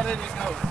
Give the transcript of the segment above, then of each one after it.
How did it go?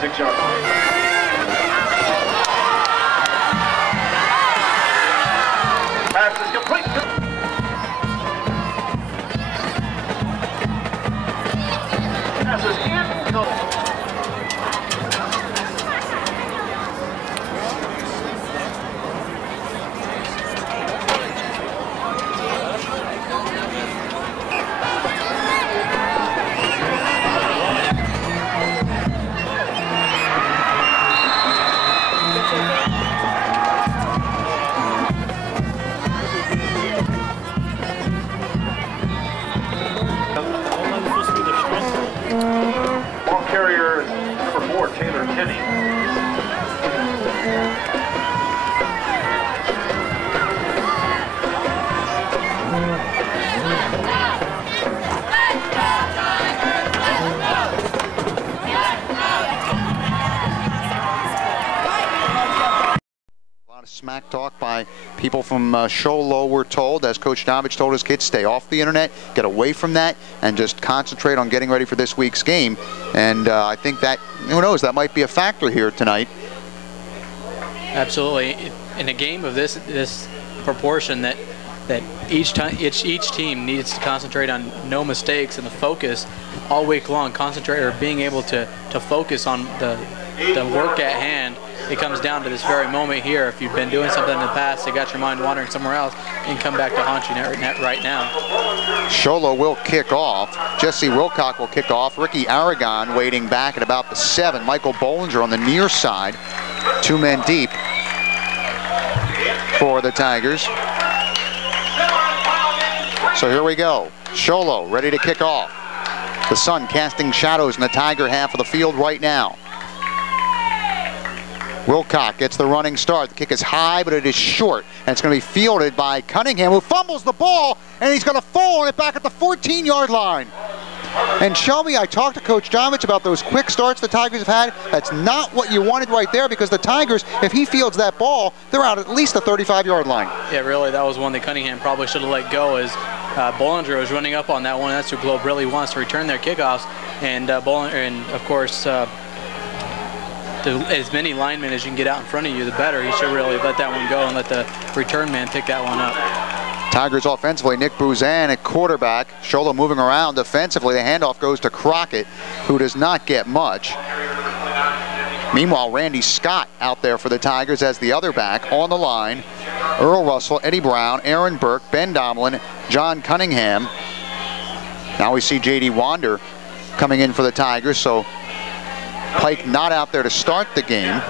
36-yard line. Pass is complete. Pass is incomplete. Ball carrier number 4, Taylor Kenny. Smack talk by people from Sholo, we're told, as Coach Davich told his kids, stay off the internet, get away from that, and just concentrate on getting ready for this week's game. And I think that, who knows, that might be a factor here tonight. Absolutely. In a game of this proportion, that each team needs to concentrate on no mistakes and the focus all week long, concentrate, or being able to focus on the work at hand. It comes down to this very moment here. If you've been doing something in the past, you got your mind wandering somewhere else, and come back to haunt you right now. Sholo will kick off. Jesse Wilcock will kick off. Ricky Aragon waiting back at about the 7. Michael Bollinger on the near side. 2 men deep for the Tigers. So here we go. Sholo ready to kick off. The sun casting shadows in the Tiger half of the field right now. Wilcock gets the running start. The kick is high, but it is short. And it's going to be fielded by Cunningham, who fumbles the ball, and he's going to fall on it back at the 14-yard line. And Shelby, I talked to Coach Davich about those quick starts the Tigers have had. That's not what you wanted right there, because the Tigers, if he fields that ball, they're out at least the 35-yard line. Yeah, really, that was one that Cunningham probably should have let go, as Bollinger was running up on that one. That's who Globe really wants to return their kickoffs. And Bollinger, and of course, as many linemen as you can get out in front of you, the better. He should really let that one go and let the return man pick that one up. Tigers offensively, Nick Bouzan at quarterback. Sholo moving around defensively. The handoff goes to Crockett, who does not get much. Meanwhile, Randy Scott out there for the Tigers as the other back on the line. Earl Russell, Eddie Brown, Aaron Burke, Ben Domlin, John Cunningham. Now we see J.D. Wander coming in for the Tigers, so Pike not out there to start the game.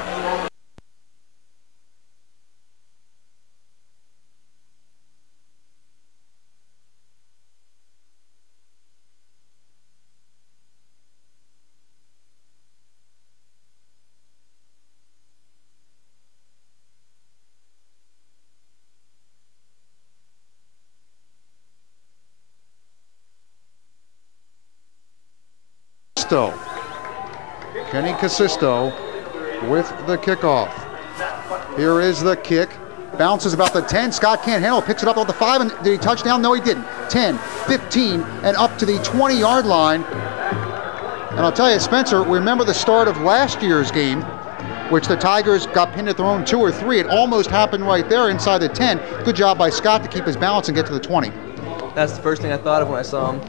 Kenny Casisto with the kickoff. Here is the kick. Bounces about the 10. Scott can't handle it. Picks it up on the 5. And did he touchdown? No, he didn't. 10, 15, and up to the 20-yard line. And I'll tell you, Spencer, remember the start of last year's game, which the Tigers got pinned at their own 2 or 3. It almost happened right there inside the 10. Good job by Scott to keep his balance and get to the 20. That's the first thing I thought of when I saw him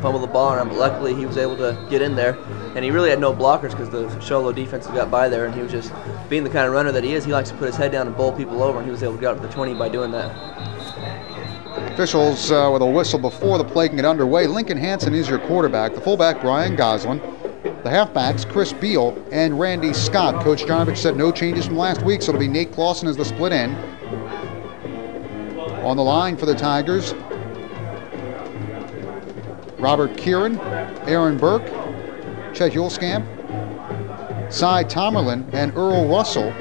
fumble the ball, and luckily he was able to get in there. And he really had no blockers because the Sholo defense got by there, and he was just being the kind of runner that he is. He likes to put his head down and bowl people over, and he was able to get up to the 20 by doing that. Officials with a whistle before the play can get underway. Lincoln Hansen is your quarterback. The fullback, Brian Goslin. The halfbacks, Chris Beal and Randy Scott. Coach Janovich said no changes from last week, so it'll be Nate Clausen as the split end. On the line for the Tigers, Robert Kieran, Aaron Burke, Chet Hulskamp, Cy Tomerlin, and Earl Russell.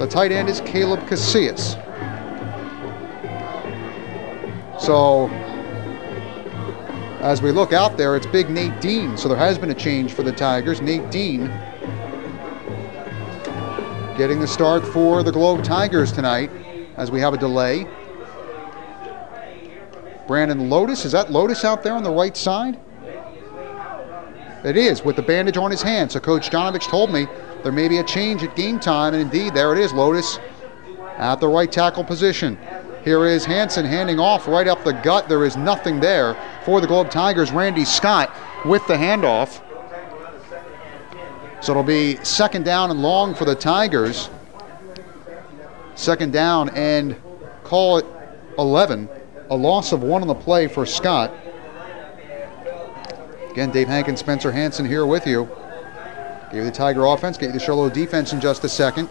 The tight end is Caleb Casillas. So, as we look out there, it's big Nate Dean. So there has been a change for the Tigers. Nate Dean getting the start for the Globe Tigers tonight as we have a delay. Brandon Lotus, is that Lotus out there on the right side? It is, with the bandage on his hand. So Coach Jonovich told me there may be a change at game time, and indeed, there it is, Lotus at the right tackle position. Here is Hansen handing off right up the gut. There is nothing there for the Globe Tigers. Randy Scott with the handoff. So it'll be 2nd down and long for the Tigers. 2nd down and call it 11. A loss of 1 on the play for Scott. Again, Dave Hankin, Spencer Hansen here with you. Give you the Tiger offense, get you the Charlotte defense in just a second.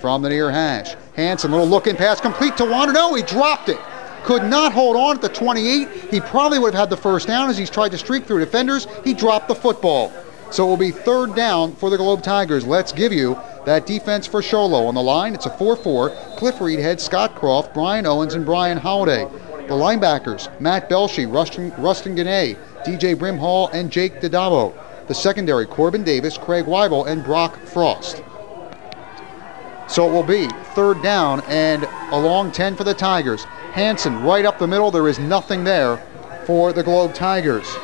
From the near hash. Hansen, little look-in pass complete to Wander. No, he dropped it. Could not hold on at the 28. He probably would have had the first down as he's tried to streak through defenders. He dropped the football. So it will be 3rd down for the Globe Tigers. Let's give you that defense for Sholo. On the line, it's a 4-4. Cliff Reedhead, Scott Croft, Brian Owens, and Brian Holiday. The linebackers, Matt Belshie, Rustin Gannay, DJ Brimhall, and Jake Didavo. The secondary, Corbin Davis, Craig Weibel, and Brock Frost. So it will be 3rd down and a long 10 for the Tigers. Hansen right up the middle. There is nothing there for the Globe Tigers.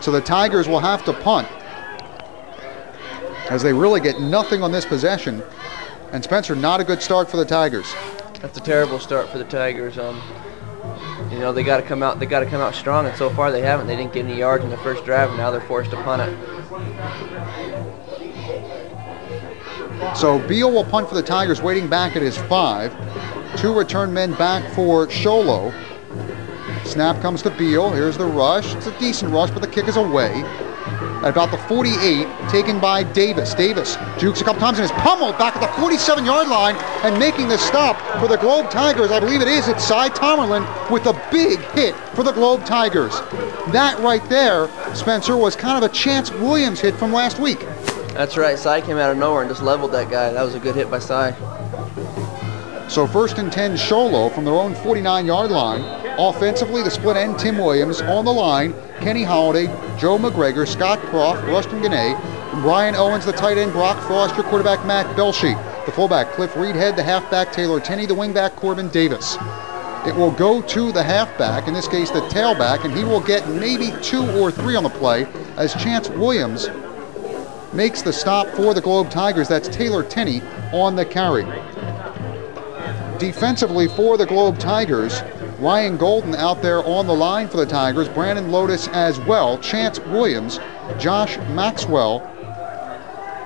So the Tigers will have to punt as they really get nothing on this possession. And Spencer, not a good start for the Tigers. That's a terrible start for the Tigers. You know, they got to come out. They got to come out strong, and so far they haven't. They didn't get any yards in the first drive, and now they're forced to punt it. So Beal will punt for the Tigers, waiting back at his 5. 2 return men back for Sholo. Snap comes to Beal. Here's the rush. It's a decent rush, but the kick is away. At about the 48, taken by Davis. Davis jukes a couple times and is pummeled back at the 47-yard line, and making the stop for the Globe Tigers, I believe it is, it's Cy Tomerlin with a big hit for the Globe Tigers. That right there, Spencer, was kind of a Chance Williams hit from last week. That's right. Cy came out of nowhere and just leveled that guy. That was a good hit by Cy. So 1st and 10 Sholo from their own 49-yard line. Offensively, the split end, Tim Williams. On the line, Kenny Holiday, Joe McGregor, Scott Croft, Rustin Gannay, Brian Owens, the tight end, Brock Frost, your quarterback, Matt Belshie. The fullback, Cliff Reedhead, the halfback, Taylor Tenney, the wingback, Corbin Davis. It will go to the halfback, in this case the tailback, and he will get maybe 2 or 3 on the play as Chance Williams makes the stop for the Globe Tigers. That's Taylor Tenney on the carry. Defensively for the Globe Tigers, Ryan Golden out there on the line for the Tigers, Brandon Lotus as well, Chance Williams, Josh Maxwell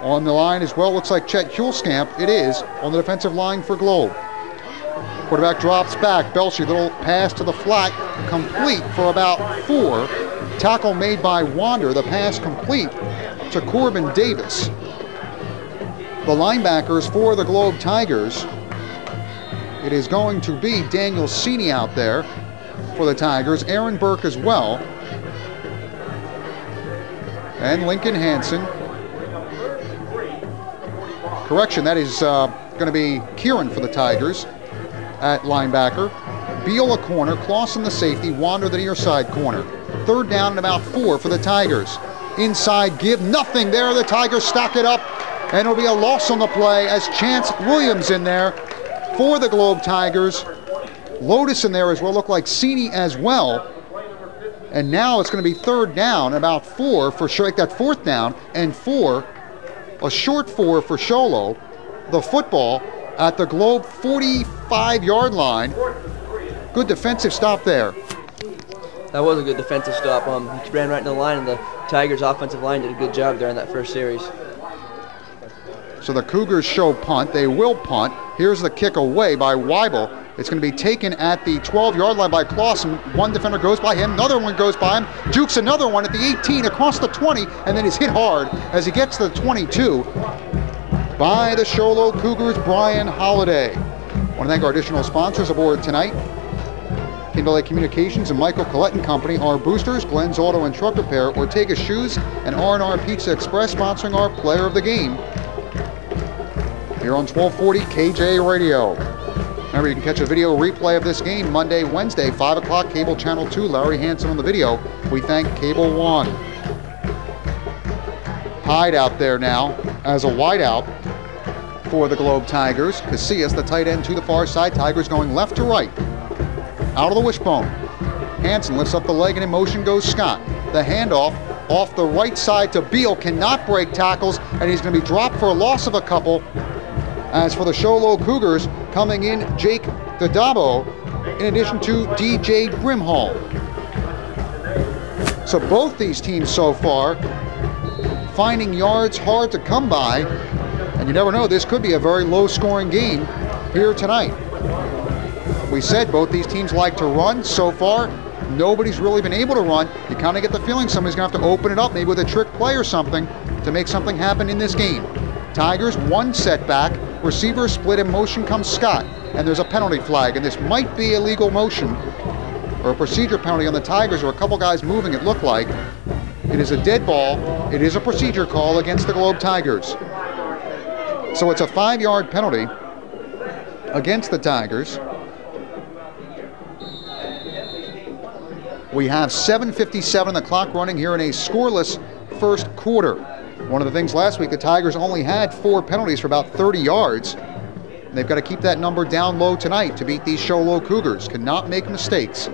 on the line as well. Looks like Chet Hulskamp, it is, on the defensive line for Globe. Quarterback drops back, Belshie, little pass to the flat, complete for about 4. Tackle made by Wander, the pass complete to Corbin Davis. The linebackers for the Globe Tigers, it is going to be Daniel Sini out there for the Tigers, Aaron Burke as well, and Lincoln Hansen. Correction, that is going to be Kieran for the Tigers at linebacker. Beal a corner, Clausen the safety, Wander the near side corner. 3rd down and about 4 for the Tigers. Inside give, nothing there. The Tigers stack it up, and it'll be a loss on the play as Chance Williams in there for the Globe Tigers. Lotus in there as well, look like Sini as well. And now it's going to be 3rd down, about 4 for like that 4th down, and 4, a short 4 for Sholo. The football at the Globe 45-yard line. Good defensive stop there. That was a good defensive stop. He ran right into the line, and the Tigers' offensive line did a good job there in that first series. So the Cougars show punt. They will punt. Here's the kick away by Weibel. It's going to be taken at the 12-yard line by Clausen. One defender goes by him. Another one goes by him. Jukes another one at the 18, across the 20, and then is hit hard as he gets to the 22 by the Sholo Cougars, Brian Holiday. I want to thank our additional sponsors aboard tonight. Kindle Lake Communications and Michael Collette and Company, our boosters, Glenn's Auto and Truck Repair, Ortega Shoes, and R&R Pizza Express sponsoring our player of the game here on 1240 KJ Radio. Remember, you can catch a video replay of this game Monday, Wednesday, 5 o'clock, Cable Channel 2. Larry Hansen on the video. We thank Cable 1. Hyde out there now as a wideout for the Globe Tigers. Casillas, the tight end, to the far side. Tigers going left to right. Out of the wishbone. Hansen lifts up the leg and in motion goes Scott. The handoff off the right side to Beal, cannot break tackles, and he's going to be dropped for a loss of a couple. As for the Show Low Cougars, coming in Jake Dadabo, in addition to DJ Brimhall. So both these teams so far finding yards hard to come by, and you never know, this could be a very low-scoring game here tonight. We said both these teams like to run. So far, nobody's really been able to run. You kind of get the feeling somebody's going to have to open it up, maybe with a trick play or something, to make something happen in this game. Tigers, one setback. Receiver split, in motion comes Scott, and there's a penalty flag, and this might be illegal motion or a procedure penalty on the Tigers, or a couple guys moving, it looked like. It is a dead ball. It is a procedure call against the Globe Tigers. So it's a 5-yard penalty against the Tigers. We have 7:57, the clock running here in a scoreless first quarter. One of the things last week, the Tigers only had 4 penalties for about 30 yards. And they've got to keep that number down low tonight to beat these Show Low Cougars. Cannot make mistakes.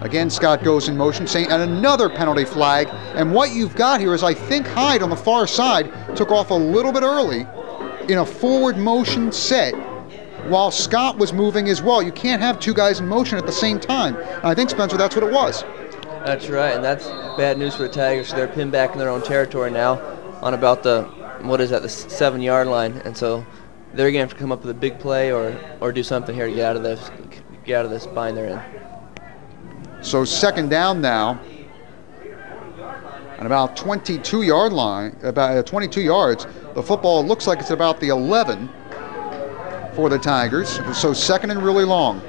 Again, Scott goes in motion, saying, and another penalty flag. And what you've got here is, I think Hyde on the far side took off a little bit early in a forward motion set while Scott was moving as well. You can't have 2 guys in motion at the same time. And I think, Spencer, that's what it was. That's right, and that's bad news for the Tigers. They're pinned back in their own territory now on about the, the 7-yard line. And so they're going to have to come up with a big play or do something here to get out of this bind they're in. So second down now, and about 22-yard line, about 22 yards. The football looks like it's about the 11 for the Tigers. So second and really long.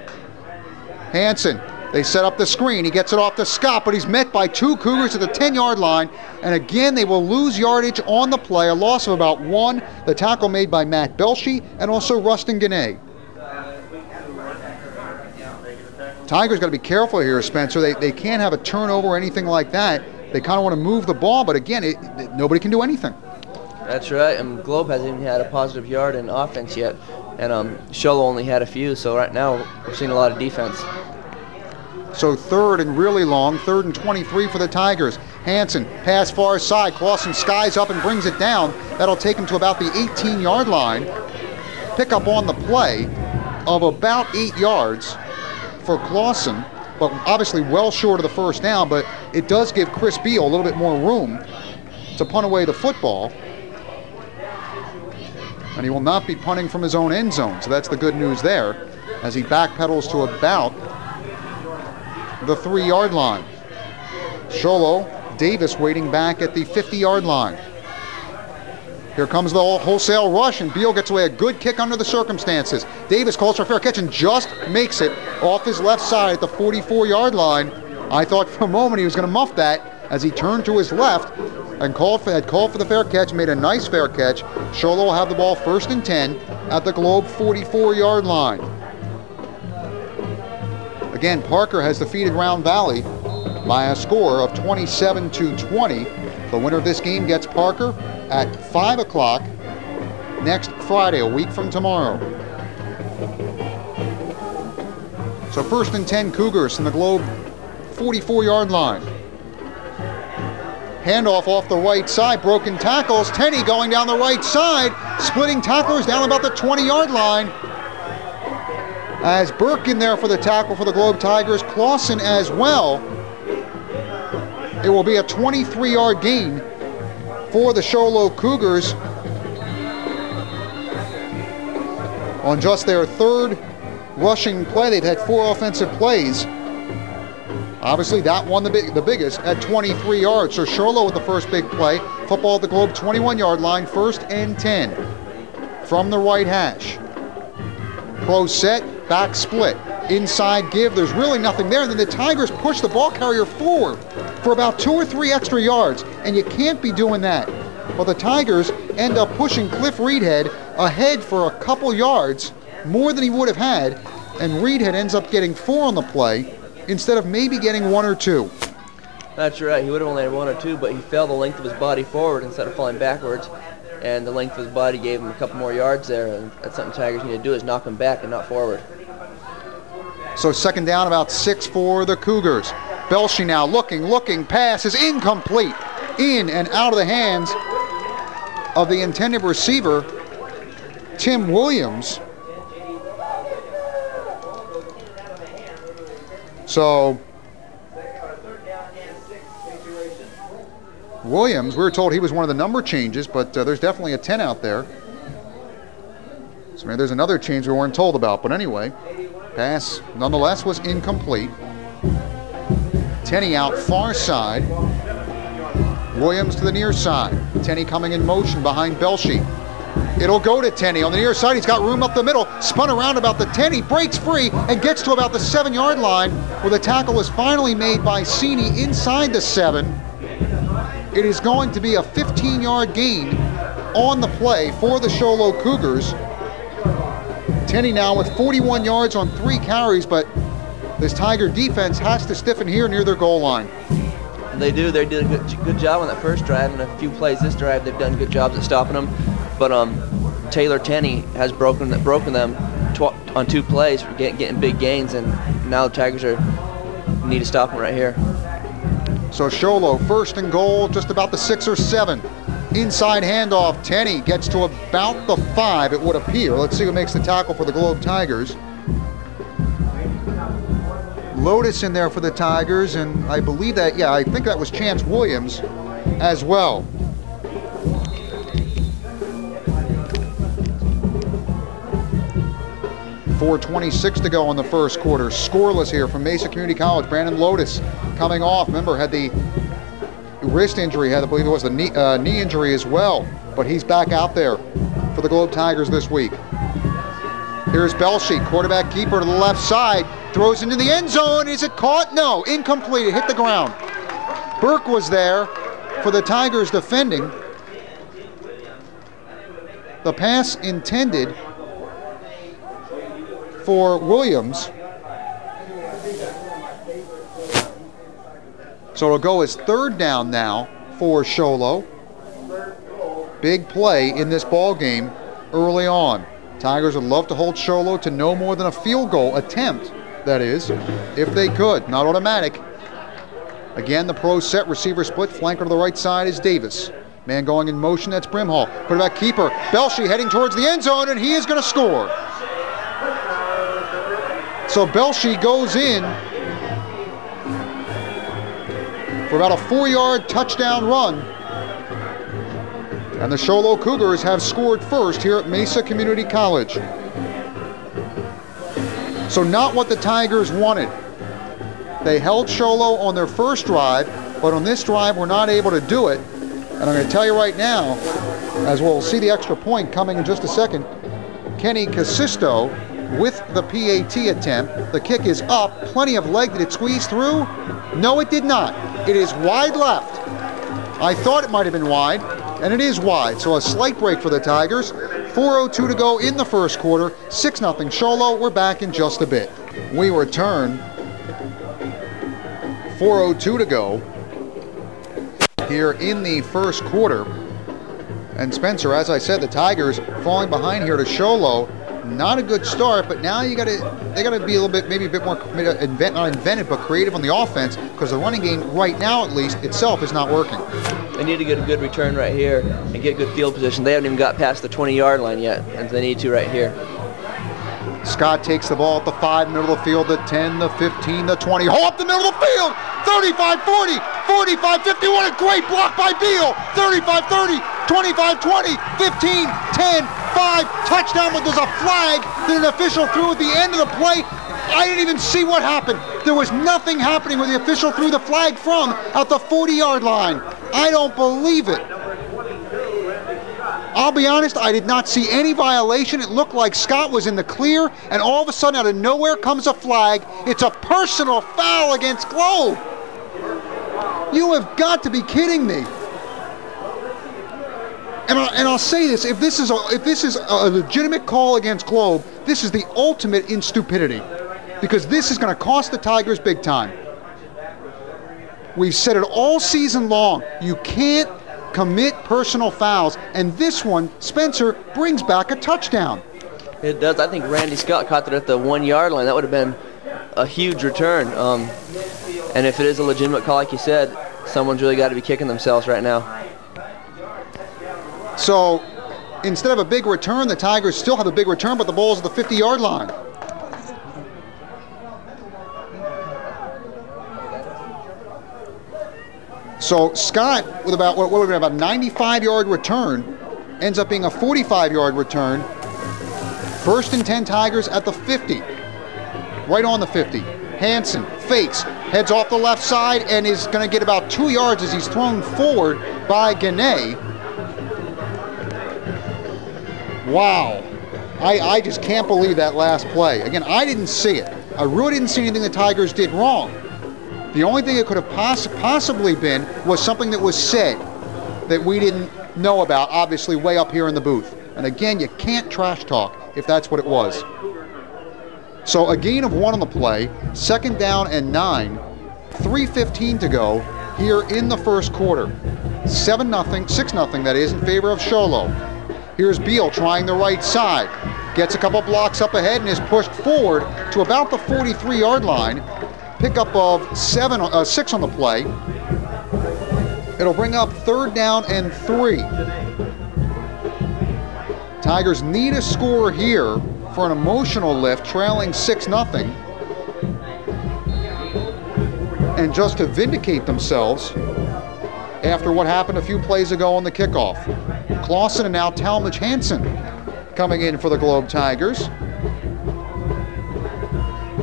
Hansen, they set up the screen. He gets it off to Scott, but he's met by 2 Cougars at the 10-yard line. And again, they will lose yardage on the play, a loss of about 1. The tackle made by Matt Belshie and also Rustin Gannett. Tigers got to be careful here, Spencer. They can't have a turnover or anything like that. They kind of want to move the ball, but again, nobody can do anything. That's right, and Globe hasn't even had a positive yard in offense yet, and Sholo only had a few, so right now we're seeing a lot of defense. So third and really long, 3rd and 23 for the Tigers. Hansen, pass far side. Clausen skies up and brings it down. That'll take him to about the 18-yard line. Pick up on the play of about 8 yards for Clausen, but obviously well short of the first down, but it does give Chris Beal a little bit more room to punt away the football. And he will not be punting from his own end zone, so that's the good news there, as he backpedals to about the 3-yard line. Sholo Davis waiting back at the 50-yard line. Here comes the wholesale rush, and Beal gets away a good kick under the circumstances. Davis calls for a fair catch and just makes it off his left side at the 44-yard line. I thought for a moment he was going to muff that as he turned to his left and had called for the fair catch, made a nice fair catch. Sholo will have the ball 1st and 10 at the Globe 44-yard line. Again, Parker has defeated Round Valley by a score of 27-20. The winner of this game gets Parker at 5 o'clock next Friday, a week from tomorrow. So 1st and 10 Cougars from the Globe 44-yard line. Handoff off the right side, broken tackles. Tenney going down the right side, splitting tacklers down about the 20-yard line. As Burke in there for the tackle for the Globe Tigers, Clausen as well. It will be a 23-yard gain for the Show Low Cougars on just their 3rd rushing play. They've had 4 offensive plays. Obviously, that one the biggest at 23 yards. So Sholo with the first big play. Football at the Globe 21-yard line, 1st and 10 from the right hash. Close set, back split, inside give. There's really nothing there. And then the Tigers push the ball carrier forward for about 2 or 3 extra yards, and you can't be doing that. But the Tigers end up pushing Cliff Reedhead ahead for a couple yards, more than he would have had, and Reedhead ends up getting 4 on the play instead of maybe getting 1 or 2. That's right. He would have only had 1 or 2, but he fell the length of his body forward instead of falling backwards. And the length of his body gave him a couple more yards there. And that's something Tigers need to do, is knock him back and not forward. So second down, about 6 for the Cougars. Belshie now looking, pass is incomplete. In and out of the hands of the intended receiver, Tim Williams. So Williams, we were told he was one of the number changes, but there's definitely a 10 out there. So maybe there's another change we weren't told about. But anyway, pass nonetheless was incomplete. Tenney out far side. Williams to the near side. Tenney coming in motion behind Belshie. It'll go to Tenney on the near side. He's got room up the middle. Spun around about the 10. He breaks free and gets to about the 7-yard line, where the tackle was finally made by Sini inside the 7. It is going to be a 15-yard gain on the play for the Show Low Cougars. Tenney now with 41 yards on 3 carries, but this Tiger defense has to stiffen here near their goal line. They do. They did a good job on that first drive, and a few plays this drive they've done good jobs at stopping them. But Taylor Tenney has broken them on 2 plays for getting big gains, and now the Tigers need to stop them right here. So Show Low first and goal, just about the 6 or 7. Inside handoff, Tenney gets to about the 5, it would appear. Let's see who makes the tackle for the Globe Tigers. Lotus in there for the Tigers, and I believe that, yeah, I think that was Chance Williams as well. .426 to go in the first quarter. Scoreless here from Mesa Community College. Brandon Lotus coming off. Remember, had the wrist injury, had, I believe it was the knee injury as well. But he's back out there for the Globe Tigers this week. Here's Belshie, quarterback keeper to the left side. Throws into the end zone. Is it caught? No, incomplete. It hit the ground. Burke was there for the Tigers defending. The pass intended for Williams. So it'll go as 3rd down now for Show Low. Big play in this ball game early on. Tigers would love to hold Show Low to no more than a field goal attempt, that is, if they could. Not automatic. Again, the pro set receiver split. Flanker to the right side is Davis. Man going in motion, that's Brimhall. Quarterback keeper, Belshie heading towards the end zone, and he is going to score. So Belshie goes in for about a 4-yard touchdown run. And the Show Low Cougars have scored first here at Mesa Community College. So not what the Tigers wanted. They held Show Low on their first drive, but on this drive we're not able to do it. And I'm going to tell you right now, as we'll see the extra point coming in just a second, Kenny Casisto with the PAT attempt. The kick is up. Plenty of leg. Did it squeeze through? No, it did not. It is wide left. I thought it might have been wide, and it is wide. So a slight break for the Tigers. 4:02 to go in the first quarter. 6-0 Show Low. We're back in just a bit. We return. 4:02 to go here in the first quarter. And Spencer, as I said, the Tigers falling behind here to Show Low. Not a good start, but now they got to be a little bit, maybe a bit more not inventive, but creative on the offense, because the running game right now, at least, itself is not working. They need to get a good return right here and get good field position. They haven't even got past the 20-yard line yet, and they need to right here. Scott takes the ball at the 5, middle of the field, the 10, the 15, the 20. Hole up the middle of the field! 35, 40, 45, 50. What a great block by Beal! 35, 30, 25, 20, 15, 10, 5. Touchdown, but there's a flag that an official threw at the end of the play. I didn't even see what happened. There was nothing happening where the official threw the flag from at the 40-yard line. I don't believe it. I'll be honest, I did not see any violation. It looked like Scott was in the clear, and all of a sudden, out of nowhere comes a flag. It's a personal foul against Globe. You have got to be kidding me. And I'll say this: if this is a legitimate call against Globe, this is the ultimate in stupidity, because this is going to cost the Tigers big time. We've said it all season long. You can't commit personal fouls, and this one, Spencer, brings back a touchdown. It does. I think Randy Scott caught it at the 1-yard line. That would have been a huge return. And if it is a legitimate call, like you said, someone's really got to be kicking themselves right now. So instead of a big return, the Tigers still have a big return, but the ball's at the 50-yard line. So Scott, with about, what would be about 95-yard return, ends up being a 45-yard return. 1st and 10 Tigers at the 50, right on the 50. Hansen fakes, heads off the left side, and is going to get about 2 yards as he's thrown forward by Gannett. Wow. I just can't believe that last play. Again, I didn't see it. I really didn't see anything the Tigers did wrong. The only thing it could have possibly been was something that was said that we didn't know about, obviously way up here in the booth. And again, you can't trash talk if that's what it was. So a gain of 1 on the play, 2nd down and 9, 3:15 to go here in the first quarter. 7-0, 6-0 that is, in favor of Sholo. Here's Beal trying the right side. Gets a couple blocks up ahead and is pushed forward to about the 43-yard line. Pickup of 6 on the play. It'll bring up 3rd down and 3. Tigers need a score here for an emotional lift, trailing 6-0. And just to vindicate themselves after what happened a few plays ago on the kickoff. Clausen and now Talmadge Hansen coming in for the Globe Tigers.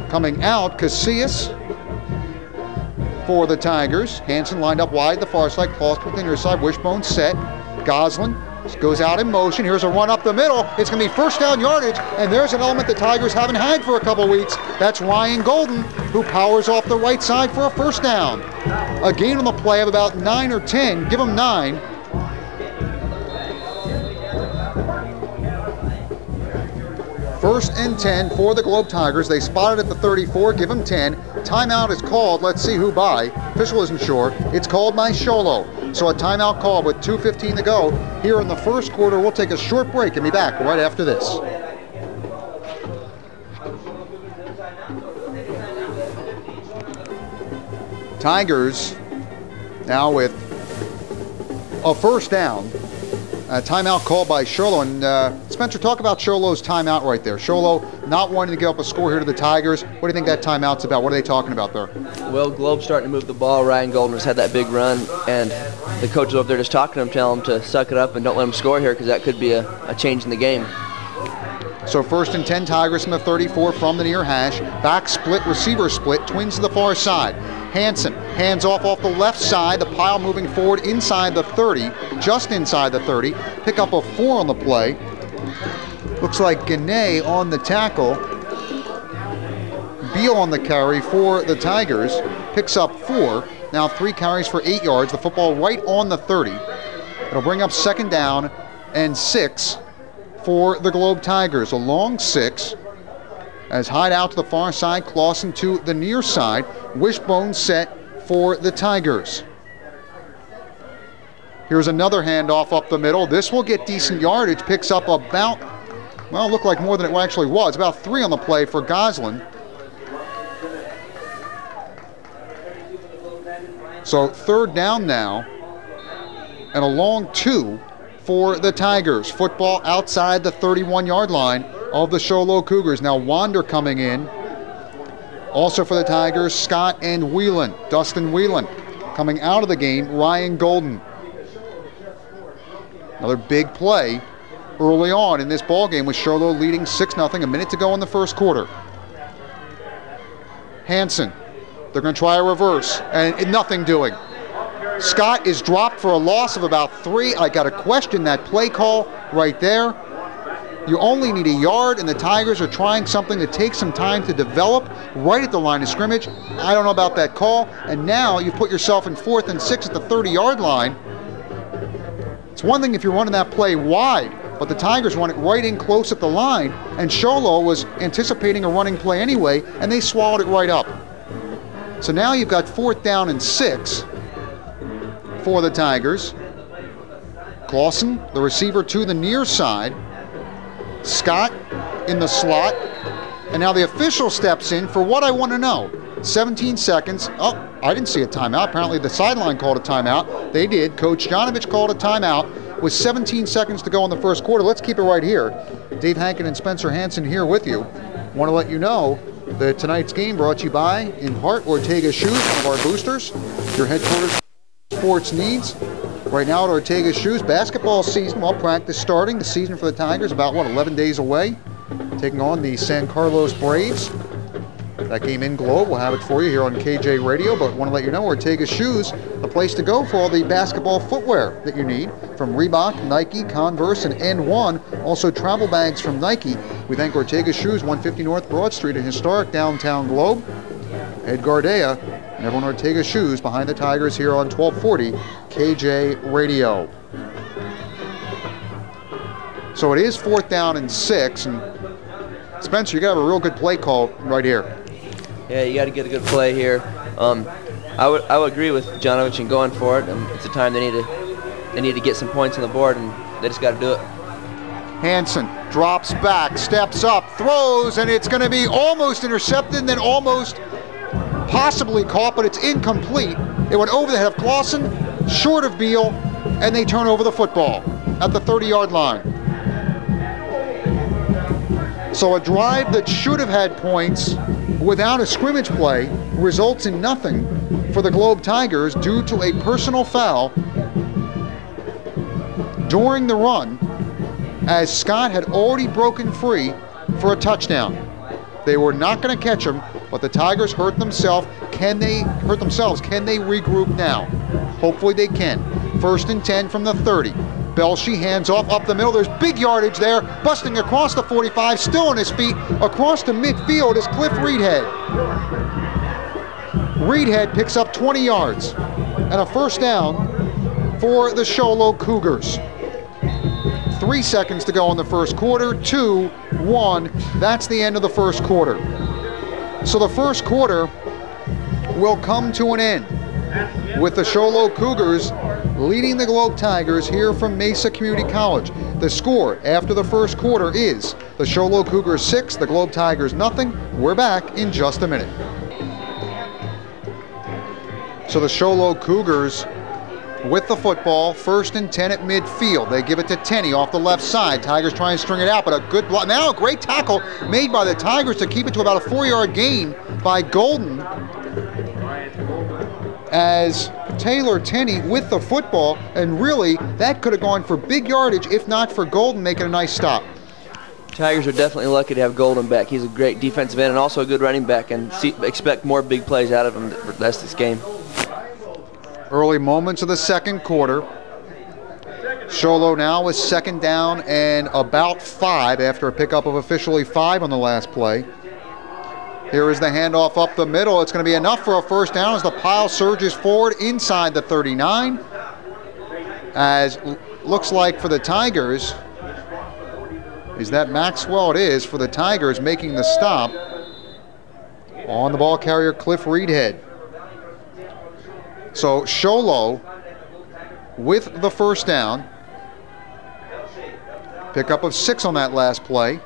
Coming out, Casillas for the Tigers. Hansen lined up wide, the far side, Clausen with the near side, wishbone set. Goslin goes out in motion. Here's a run up the middle. It's going to be 1st down yardage, and there's an element the Tigers haven't had for a couple weeks. That's Ryan Golden, who powers off the right side for a 1st down. A gain on the play of about 9 or 10. Give them 9. First and 10 for the Globe Tigers. They spotted at the 34, give them 10. Timeout is called. Let's see who by. Official isn't sure. It's called by Sholo. So a timeout call with 2:15 to go here in the first quarter. We'll take a short break and be back right after this. Tigers now with a 1st down. Timeout called by Sholo. And Spencer, talk about Sholo's timeout right there. Sholo not wanting to give up a score here to the Tigers. What do you think that timeout's about? What are they talking about there? Well, Globe's starting to move the ball. Ryan Golden just had that big run, and the coaches over there just talking to him, telling him to suck it up and don't let him score here because that could be a change in the game. So 1st and 10 Tigers from the 34 from the near hash. Back split, receiver split, twins to the far side. Hansen hands off the left side. The pile moving forward inside the 30, just inside the 30. Pickup of 4 on the play. Looks like Gannett on the tackle. Beal on the carry for the Tigers. Picks up 4. Now 3 carries for 8 yards. The football right on the 30. It'll bring up 2nd down and 6 for the Globe Tigers. A long 6. As Hyde out to the far side, Clausen to the near side. Wishbone set for the Tigers. Here's another handoff up the middle. This will get decent yardage. Picks up about, well, looked like more than it actually was. About 3 on the play for Goslin. So 3rd down now. And a long 2 for the Tigers. Football outside the 31-yard line of the Sholo Cougars. Now Wander coming in. Also for the Tigers, Scott and Whelan. Dustin Whelan coming out of the game. Ryan Golden. Another big play early on in this ball game with Sholo leading 6-0. A minute to go in the first quarter. Hansen. They're going to try a reverse and nothing doing. Scott is dropped for a loss of about 3. I got to question that play call right there. You only need a yard, and the Tigers are trying something that takes some time to develop right at the line of scrimmage. I don't know about that call. And now you put yourself in 4th and 6 at the 30-yard line. It's one thing if you're running that play wide, but the Tigers run it right in close at the line, and Sholo was anticipating a running play anyway, and they swallowed it right up. So now you've got 4th down and 6 for the Tigers. Clausen, the receiver to the near side. Scott in the slot. And now the official steps in for what I want to know. 17 seconds. Oh, I didn't see a timeout. Apparently the sideline called a timeout. They did. Coach Janovich called a timeout with 17 seconds to go in the first quarter. Let's keep it right here. Dave Hankin and Spencer Hansen here with you. Want to let you know that tonight's game brought to you by, in part, Ortega Shoes, one of our boosters. Your headquarters sports needs. Right now at Ortega Shoes, basketball season, well, practice starting. The season for the Tigers about, 11 days away. Taking on the San Carlos Braves. That game in Globe, we'll have it for you here on KJ Radio, but want to let you know Ortega Shoes, the place to go for all the basketball footwear that you need, from Reebok, Nike, Converse, and N1. Also travel bags from Nike. We thank Ortega Shoes, 150 North Broad Street in historic downtown Globe. Ed Gardea and everyone Ortega Shoes behind the Tigers here on 1240 KJ Radio. So it is 4th down and 6, and Spencer, you got to have a real good play call right here. Yeah, you got to get a good play here. I would agree with Janovich in going for it. It's a time they need to get some points on the board, and they just got to do it. Hansen drops back, steps up, throws, and it's going to be almost intercepted, and then almost possibly caught, but it's incomplete. It went over the head of Clausen, short of Beal, and they turn over the football at the 30-yard line. So a drive that should have had points without a scrimmage play results in nothing for the Globe Tigers due to a personal foul during the run, as Scott had already broken free for a touchdown. They were not going to catch him, but the Tigers hurt themselves. Can they regroup now? Hopefully they can. 1st and 10 from the 30. Belshie hands off up the middle. There's big yardage there. Busting across the 45, still on his feet. Across the midfield is Cliff Reedhead. Reedhead picks up 20 yards and a 1st down for the Sholo Cougars. 3 seconds to go in the first quarter. 2-1. That's the end of the first quarter. So the first quarter will come to an end with the Sholo Cougars leading the Globe Tigers here from Mesa Community College. The score after the first quarter is the Sholo Cougars 6, the Globe Tigers nothing. We're back in just a minute. So the Sholo Cougars with the football, 1st and 10 at midfield. They give it to Tenney off the left side. Tigers try and string it out, but a good block. Now a great tackle made by the Tigers to keep it to about a 4-yard gain by Golden, as Taylor Tenney with the football, and really that could have gone for big yardage if not for Golden making a nice stop. Tigers are definitely lucky to have Golden back. He's a great defensive end and also a good running back, and expect more big plays out of him for the rest of this game. Early moments of the second quarter. Sholo now with 2nd down and about 5 after a pickup of officially 5 on the last play. Here is the handoff up the middle. It's going to be enough for a 1st down as the pile surges forward inside the 39. As looks like for the Tigers, is that Maxwell? It is for the Tigers making the stop on the ball carrier Cliff Reedhead. So Sholo with the 1st down. Pickup of 6 on that last play.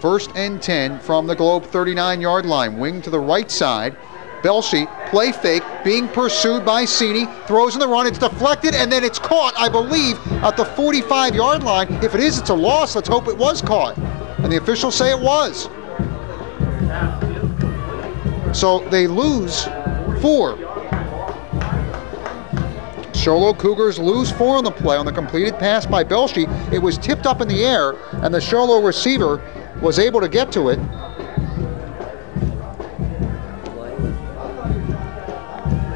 1st and 10 from the Globe 39-yard line. Wing to the right side. Belshie, play fake, being pursued by Cini. Throws in the run, it's deflected, and then it's caught, I believe, at the 45-yard line. If it is, it's a loss. Let's hope it was caught. And the officials say it was. So they lose 4. Sholo Cougars lose 4 on the play on the completed pass by Belshie. It was tipped up in the air, and the Sholo receiver was able to get to it.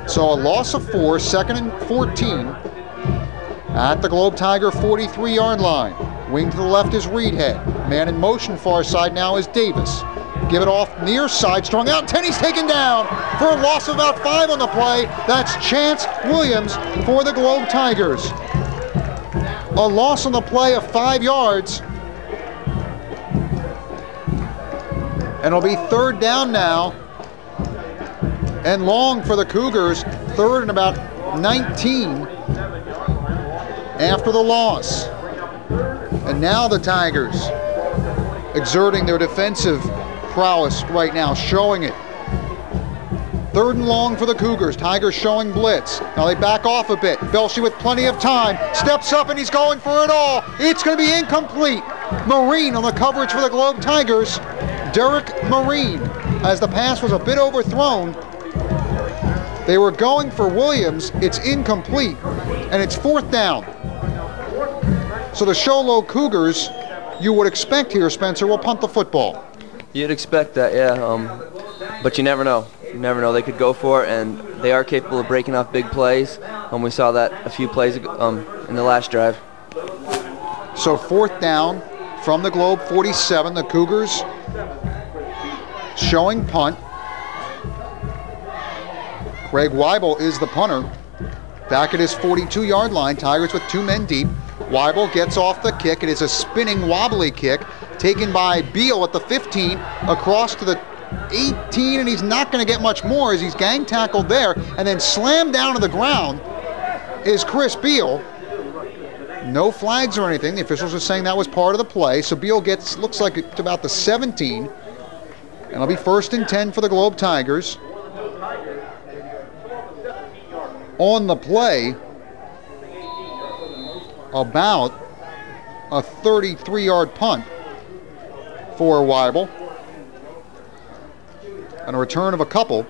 So a loss of 4, 2nd and 14 at the Globe Tiger 43-yard line. Wing to the left is Reedhead. Man in motion far side now is Davis. Give it off near side, strung out. Tenney's taken down for a loss of about 5 on the play. That's Chance Williams for the Globe Tigers. A loss on the play of 5 yards. And it'll be 3rd down now and long for the Cougars. 3rd and about 19 after the loss. And now the Tigers exerting their defensive prowess right now, showing it. 3rd and long for the Cougars. Tigers showing blitz. Now they back off a bit. Belshie with plenty of time. Steps up and he's going for it all. It's going to be incomplete. Marine on the coverage for the Globe Tigers. Derek Marine, as the pass was a bit overthrown. They were going for Williams. It's incomplete, and it's 4th down. So the Show Low Cougars, you would expect here, Spencer, will punt the football. You'd expect that, yeah. But you never know. You never know. They could go for it, and they are capable of breaking off big plays. We saw that a few plays ago, in the last drive. So 4th down from the Globe 47. The Cougars showing punt. Craig Weibel is the punter. Back at his 42-yard line. Tigers with 2 men deep. Weibel gets off the kick. It is a spinning, wobbly kick taken by Beal at the 15 across to the 18, and he's not going to get much more as he's gang tackled there, and then slammed down to the ground is Chris Beal. No flags or anything. The officials are saying that was part of the play. So Beal gets, looks like it's about the 17, and it'll be 1st and 10 for the Globe Tigers. On the play, about a 33-yard punt for Weibel, and a return of a couple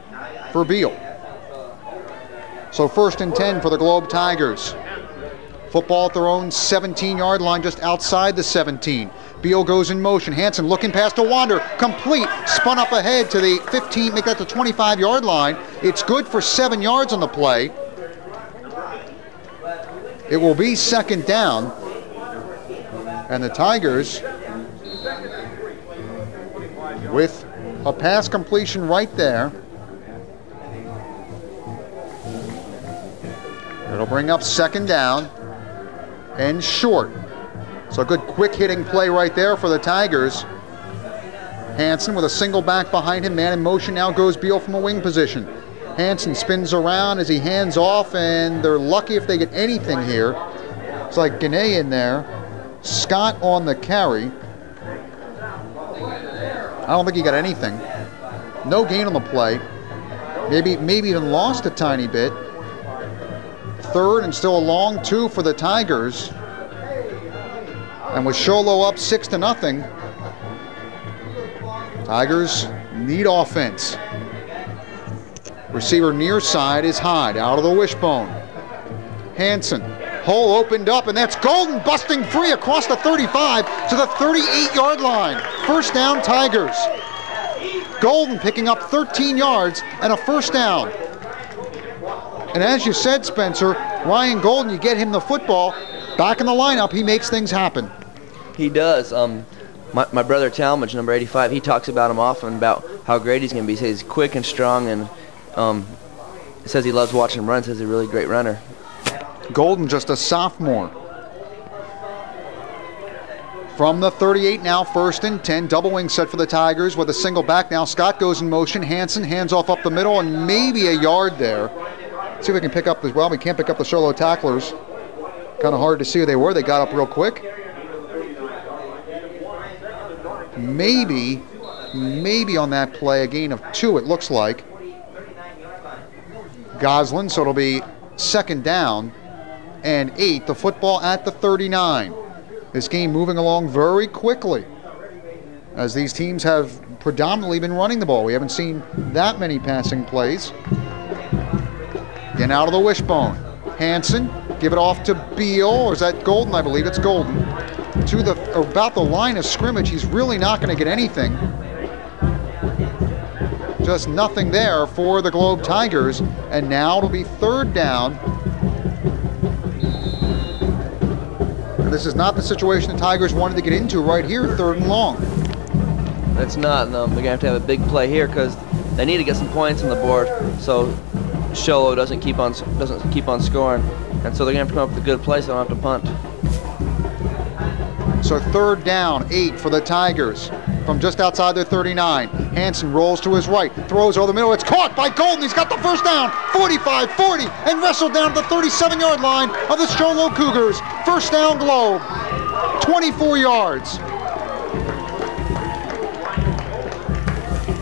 for Beal. So 1st and 10 for the Globe Tigers. Football at their own 17-yard line, just outside the 17. Beal goes in motion. Hansen looking past to Wander. Complete. Spun up ahead to the 15, make that the 25-yard line. It's good for 7 yards on the play. It will be 2nd down. And the Tigers, with a pass completion right there, it'll bring up 2nd down and short. So a good quick hitting play right there for the Tigers. Hansen with a single back behind him. Man in motion now goes Beal from a wing position. Hansen spins around as he hands off, and they're lucky if they get anything here. It's like Gannett in there. Scott on the carry. I don't think he got anything. No gain on the play. Maybe even lost a tiny bit. 3rd and still a long 2 for the Tigers. And with Sholo up 6-0, Tigers need offense. Receiver near side is Hyde, out of the wishbone. Hansen, hole opened up, and that's Golden busting free across the 35 to the 38-yard line. 1st down, Tigers. Golden picking up 13 yards and a 1st down. And as you said, Spencer, Ryan Golden, you get him the football, back in the lineup, he makes things happen. He does. My brother Talmadge, number 85, he talks about him often, about how great he's going to be. He says he's quick and strong, and says he loves watching him run. Says he's a really great runner. Golden just a sophomore. From the 38 now, 1st and 10. Double wing set for the Tigers with a single back now. Scott goes in motion. Hansen hands off up the middle, and maybe a yard there. See if we can pick up as well. We can't pick up the Sholo tacklers. Kind of hard to see who they were. They got up real quick. Maybe on that play, a gain of 2, it looks like. Goslin, so it'll be 2nd down and 8. The football at the 39. This game moving along very quickly, as these teams have predominantly been running the ball. We haven't seen that many passing plays. Again, out of the wishbone. Hansen, give it off to Beal, or is that Golden? I believe it's Golden. To about the line of scrimmage. He's really not going to get anything. Just nothing there for the Globe Tigers. And now it'll be 3rd down. And this is not the situation the Tigers wanted to get into right here, 3rd and long. It's not. They're going to have a big play here because they need to get some points on the board so Sholo doesn't keep on scoring. And so they're going to have to come up with a good play so they don't have to punt. So 3rd down, 8 for the Tigers from just outside their 39. Hansen rolls to his right, throws over the middle. It's caught by Golden. He's got the 1st down, 45, 40, and wrestled down to the 37-yard line of the Sholo Cougars. 1st down, Globe, 24 yards.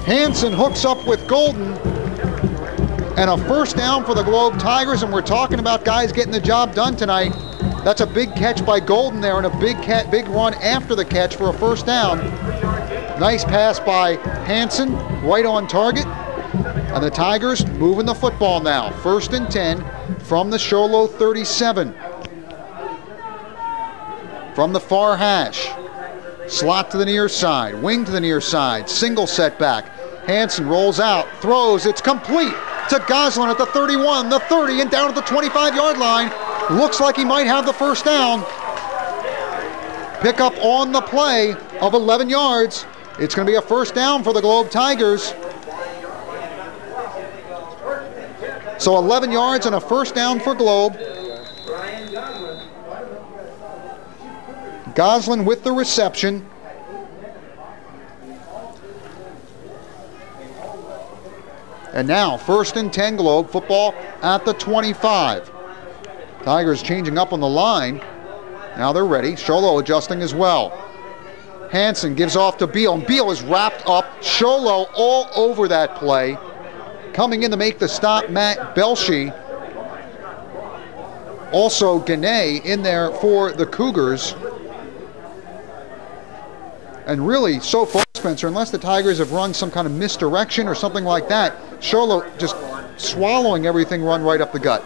Hansen hooks up with Golden. And a first down for the Globe Tigers, and we're talking about guys getting the job done tonight. That's a big catch by Golden there, and a big run after the catch for a first down. Nice pass by Hansen, right on target. And the Tigers moving the football now. 1st and 10 from the Sholo 37. From the far hash. Slot to the near side, wing to the near side, single setback. Hansen rolls out, throws, it's complete to Goslin at the 31, the 30, and down at the 25-yard line. Looks like he might have the first down. Pick up on the play of 11 yards. It's going to be a first down for the Globe Tigers. So 11 yards and a first down for Globe. Goslin with the reception. And now 1st and 10 Globe, football at the 25. Tigers changing up on the line. Now they're ready. Sholo adjusting as well. Hansen gives off to Beal, and Beal is wrapped up. Sholo all over that play. Coming in to make the stop, Matt Belshi. Also Gane in there for the Cougars. And really, so far, Spencer, unless the Tigers have run some kind of misdirection or something like that, Sholo just swallowing everything run right up the gut.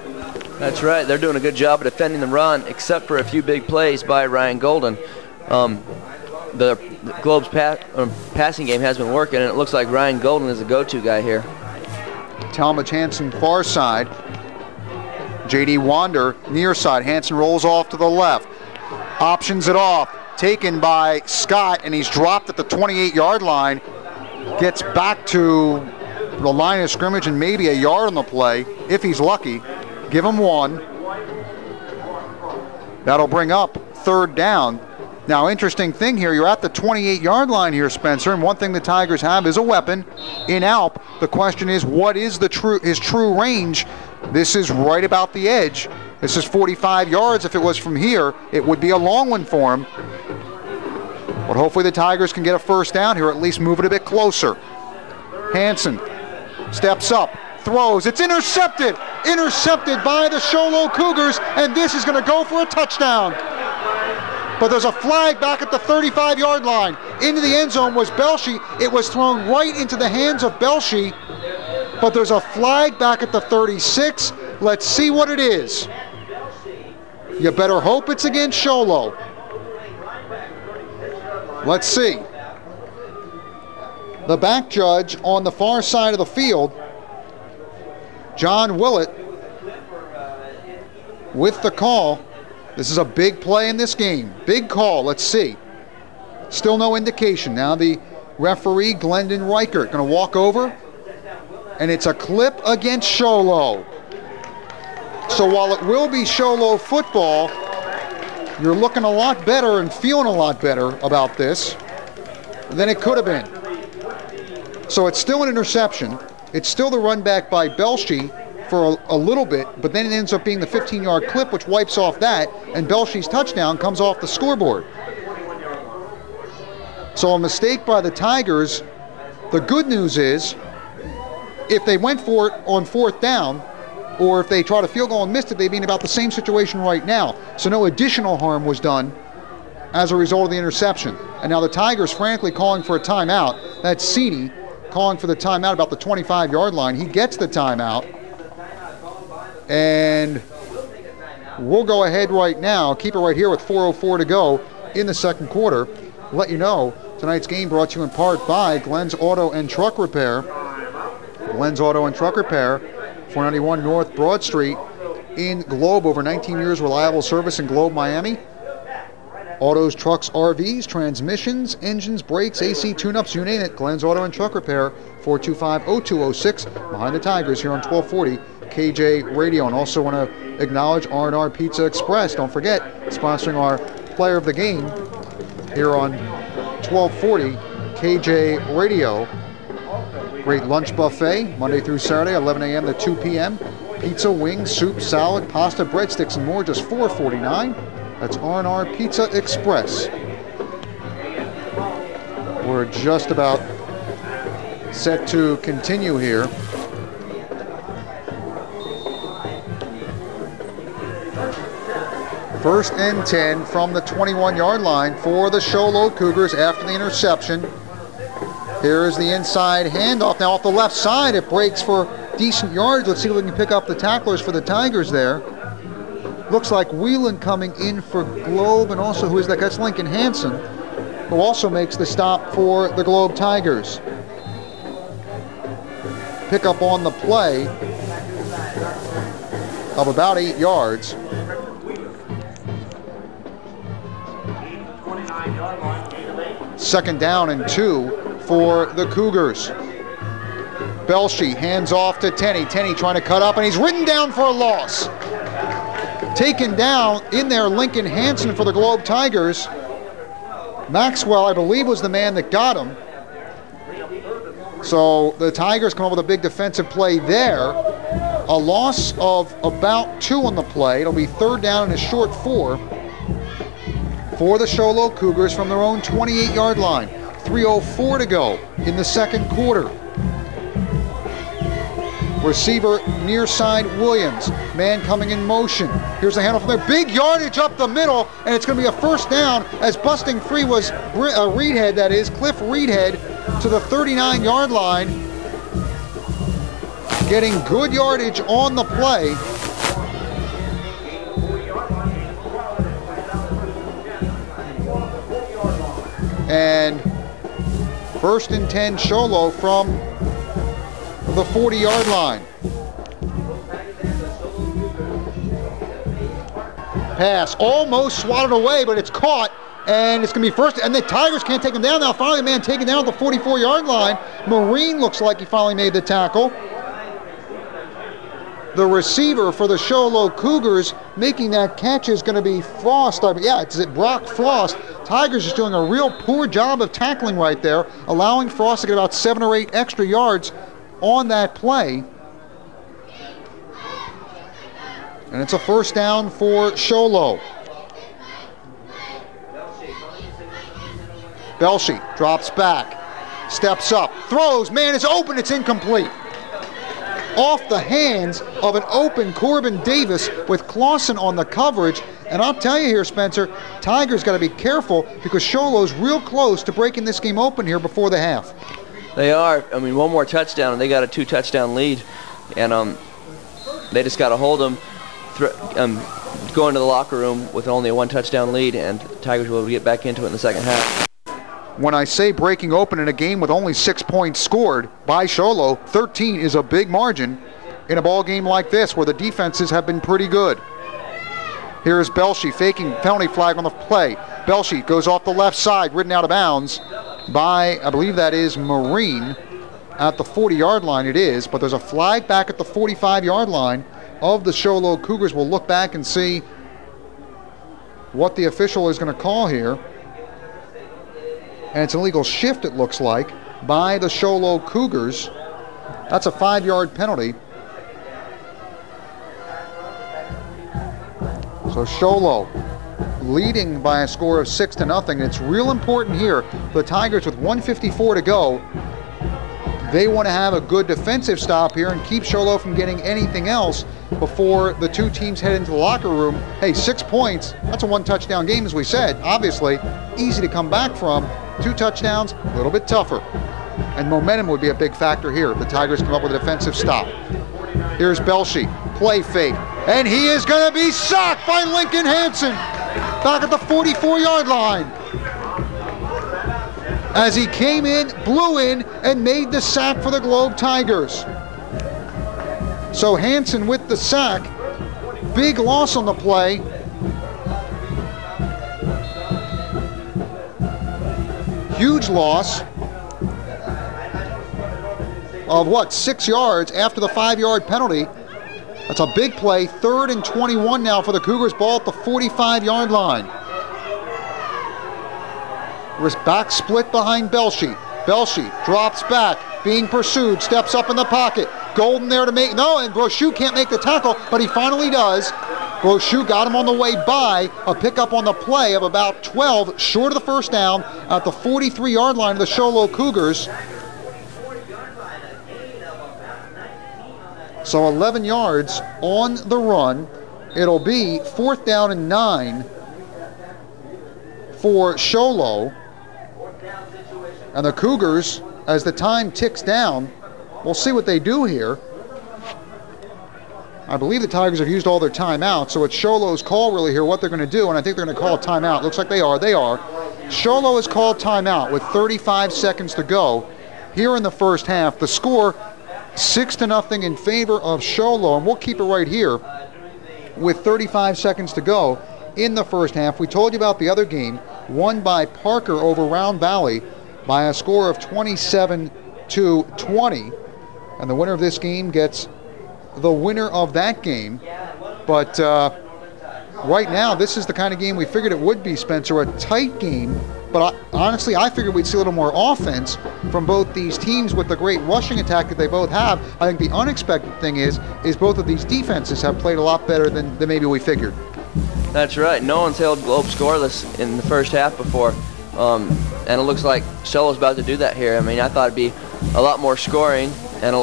That's right. They're doing a good job of defending the run, except for a few big plays by Ryan Golden. The Globe's passing game has been working, and it looks like Ryan Golden is the go-to guy here. Talmadge Hansen far side. J.D. Wander near side. Hansen rolls off to the left. Options it off. Taken by Scott, and he's dropped at the 28-yard line. Gets back to the line of scrimmage and maybe a yard on the play, if he's lucky. Give him 1. That'll bring up 3rd down. Now, interesting thing here, you're at the 28-yard line here, Spencer, and one thing the Tigers have is a weapon in Alp. The question is, what is his true range? This is right about the edge. This is 45 yards. If it was from here, it would be a long one for him. But hopefully the Tigers can get a first down here, or at least move it a bit closer. Hansen steps up, throws, it's intercepted! Intercepted by the Sholo Cougars, and this is going to go for a touchdown. But there's a flag back at the 35-yard line. Into the end zone was Belshi. It was thrown right into the hands of Belshi, but there's a flag back at the 36. Let's see what it is. You better hope it's against Sholo. Let's see. The back judge on the far side of the field, John Willett, with the call. This is a big play in this game. Big call. Let's see. Still no indication. Now the referee, Glendon Reichert, going to walk over, and it's a clip against Sholo. So while it will be Sholo football, you're looking a lot better and feeling a lot better about this than it could have been. So it's still an interception. It's still the run back by Belshi for a little bit, but then it ends up being the 15-yard clip, which wipes off that, and Belshi's touchdown comes off the scoreboard. So a mistake by the Tigers. The good news is, if they went for it on 4th down, or if they tried a field goal and missed it, they'd be in about the same situation right now. So no additional harm was done as a result of the interception. And now the Tigers frantically calling for a timeout. That's Cini calling for the timeout about the 25-yard line. He gets the timeout. And we'll go ahead right now, keep it right here with 4:04 to go in the second quarter. Let you know, tonight's game brought to you in part by Glenn's Auto and Truck Repair. Glenn's Auto and Truck Repair, 491 North Broad Street in Globe. Over 19 years reliable service in Globe, Miami. Autos, trucks, RVs, transmissions, engines, brakes, AC tune-ups, you name it. Glenn's Auto and Truck Repair, 425-0206, behind the Tigers here on 1240 KJ Radio. And also want to acknowledge R&R Pizza Express. Don't forget, sponsoring our player of the game here on 1240 KJ Radio. Great lunch buffet, Monday through Saturday, 11 a.m. to 2 p.m. Pizza, wings, soup, salad, pasta, breadsticks, and more, just $4.49. That's R&R Pizza Express. We're just about set to continue here. First and 10 from the 21-yard line for the Show Low Cougars after the interception. Here is the inside handoff. Now off the left side, it breaks for decent yards. Let's see if we can pick up the tacklers for the Tigers there. Looks like Whelan coming in for Globe, and also who is that? That's Lincoln Hansen, who also makes the stop for the Globe Tigers. Pick up on the play of about 8 yards. Second down and 2 for the Cougars. Belshie hands off to Tenney. Tenney trying to cut up, and he's ridden down for a loss. Taken down in there, Lincoln Hansen for the Globe Tigers. Maxwell, I believe, was the man that got him. So the Tigers come up with a big defensive play there. A loss of about 2 on the play. It'll be third down and a short 4 for the Show Low Cougars from their own 28-yard line. 3:04 to go in the second quarter. Receiver near side Williams. Man coming in motion. Here's the handle from there. Big yardage up the middle, and it's going to be a first down as busting free was Reedhead, that is, Cliff Reedhead, to the 39-yard line. Getting good yardage on the play. And first and 10 Show Low from the 40-yard line. Pass almost swatted away, but it's caught, and it's going to be first, and the Tigers can't take him down now. Finally, a man taken down at the 44-yard line. Marine looks like he finally made the tackle. The receiver for the Show Low Cougars making that catch is going to be Frost. It's Brock Frost. Tigers is doing a real poor job of tackling right there, allowing Frost to get about 7 or 8 extra yards on that play. And it's a first down for Show Low. Belshie drops back, steps up, throws, man is open, it's incomplete. Off the hands of an open Corbin Davis with Clausen on the coverage. And I'll tell you here, Spencer, Tigers got to be careful because Show Low's real close to breaking this game open here before the half. They are. I mean, one more touchdown, and they got a 2-touchdown lead. And they just got to hold them, go into the locker room with only a 1-touchdown lead, and Tigers will get back into it in the second half. When I say breaking open in a game with only 6 points scored by Show Low, 13 is a big margin in a ball game like this where the defenses have been pretty good. Here is Belshie faking penalty flag on the play. Belshie goes off the left side, ridden out of bounds by, I believe that is Marine at the 40-yard line. It is, but there's a flag back at the 45-yard line of the Show Low Cougars. We'll look back and see what the official is going to call here. And it's an illegal shift, it looks like, by the Show Low Cougars. That's a 5-yard penalty. So Show Low leading by a score of 6-0. It's real important here. The Tigers with 1:54 to go. They want to have a good defensive stop here and keep Show Low from getting anything else before the two teams head into the locker room. Hey, 6 points, that's a 1-touchdown game, as we said. Obviously, easy to come back from. 2 touchdowns, a little bit tougher. And momentum would be a big factor here if the Tigers come up with a defensive stop. Here's Belshie, play fake, and he is going to be sacked by Lincoln Hansen back at the 44-yard line. As he came in, blew in, and made the sack for the Globe Tigers. So Hansen with the sack. Big loss on the play. Huge loss of what, 6 yards after the 5-yard penalty. That's a big play. 3rd and 21 now for the Cougars. Ball at the 45-yard line. Was back split behind Belshie. Belshie drops back, being pursued, steps up in the pocket. Golden there to make, no, and Brochu can't make the tackle, but he finally does. Brochu got him on the way by, a pickup on the play of about 12, short of the first down at the 43-yard line of the Show Low Cougars. So 11 yards on the run. It'll be 4th down and 9 for Sholo. And the Cougars, as the time ticks down, we'll see what they do here. I believe the Tigers have used all their timeouts, so it's Sholo's call really here what they're going to do, and I think they're going to call a timeout. Looks like they are. They are. Sholo has called timeout with 35 seconds to go here in the first half. The score 6-0 in favor of Sholo, and we'll keep it right here with 35 seconds to go in the first half. We told you about the other game, won by Parker over Round Valley by a score of 27-20, and the winner of this game gets the winner of that game. But right now, this is the kind of game we figured it would be, Spencer, a tight game. But honestly, I figured we'd see a little more offense from both these teams with the great rushing attack that they both have. I think the unexpected thing is both of these defenses have played a lot better than maybe we figured. That's right. No one's held Globe scoreless in the first half before. And it looks like Sholo's about to do that here. I mean, I thought it'd be a lot more scoring, and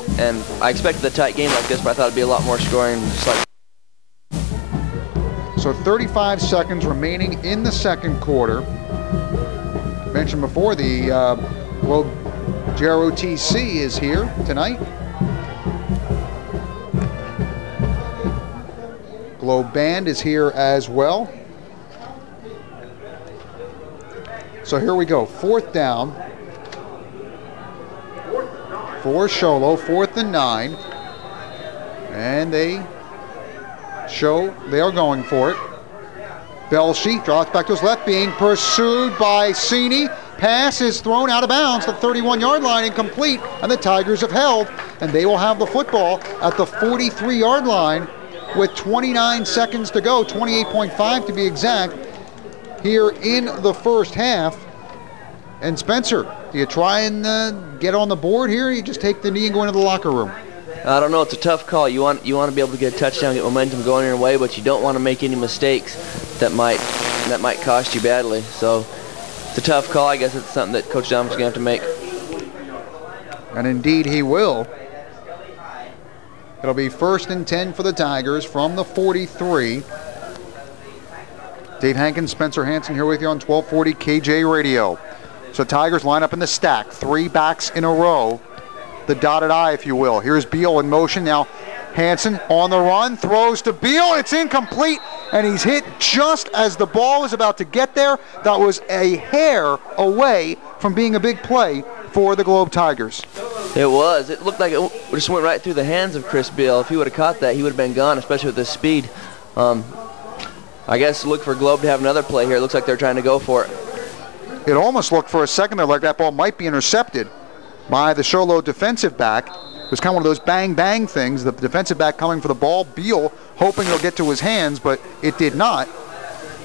I expected a tight game like this, but I thought it'd be a lot more scoring. Just like so 35 seconds remaining in the second quarter. Mentioned before, the Globe GROTC is here tonight. Globe Band is here as well. So here we go, 4th down for Sholo, 4th and 9. And they are going for it. Belshi drops back to his left, being pursued by Cini. Pass is thrown out of bounds, the 31-yard line, incomplete, and the Tigers have held, and they will have the football at the 43-yard line with 29 seconds to go, 28.5 to be exact, here in the first half. And Spencer, do you try and get on the board here, or you just take the knee and go into the locker room? I don't know. It's a tough call. You want to be able to get a touchdown, get momentum going your way, but you don't want to make any mistakes that might cost you badly. So it's a tough call. I guess it's something that Coach Dominick's going to have to make. And indeed he will. It'll be 1st and 10 for the Tigers from the 43. Dave Hankins, Spencer Hansen here with you on 1240 KJ Radio. So Tigers line up in the stack, 3 backs in a row. The dotted I, if you will. Here's Beal in motion. Now Hansen on the run, throws to Beal. It's incomplete, and he's hit just as the ball was about to get there. That was a hair away from being a big play for the Globe Tigers. It was. It looked like it just went right through the hands of Chris Beal. If he would have caught that, he would have been gone, especially with his speed. I guess look for Globe to have another play here. It looks like they're trying to go for it. It almost looked for a second there like that ball might be intercepted by the Sholo defensive back. It was kind of one of those bang-bang things, the defensive back coming for the ball. Beal hoping it'll get to his hands, but it did not.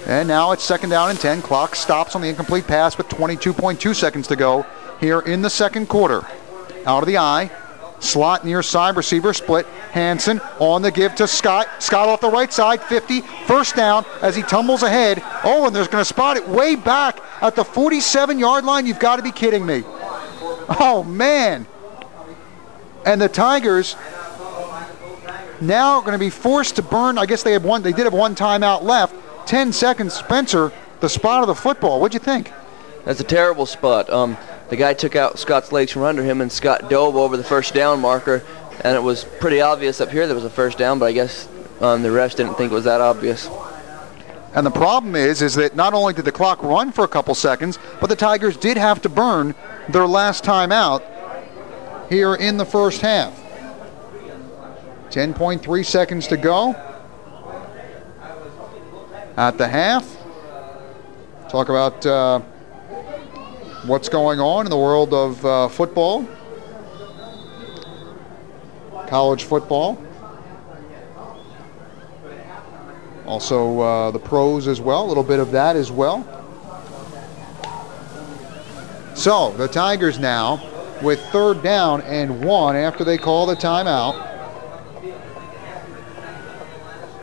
And now it's 2nd down and 10. Clock stops on the incomplete pass with 22.2 seconds to go here in the second quarter. Out of the eye. Slot near side, receiver split. Hansen on the give to Scott. Scott off the right side, 50. 1st down as he tumbles ahead. Oh, and there's going to spot it way back at the 47-yard line. You've got to be kidding me. Oh, man. And the Tigers now are going to be forced to burn. I guess they did have one timeout left. 10 seconds. Spencer, the spot of the football. What'd you think? That's a terrible spot. The guy took out Scott's legs from under him, and Scott dove over the 1st down marker, and it was pretty obvious up here there was a 1st down, but I guess the refs didn't think it was that obvious. And the problem is that not only did the clock run for a couple seconds, but the Tigers did have to burn their last timeout here in the first half. 10.3 seconds to go at the half. Talk about what's going on in the world of football, college football. Also the pros as well, a little bit of that as well. So the Tigers now with 3rd down and 1 after they call the timeout.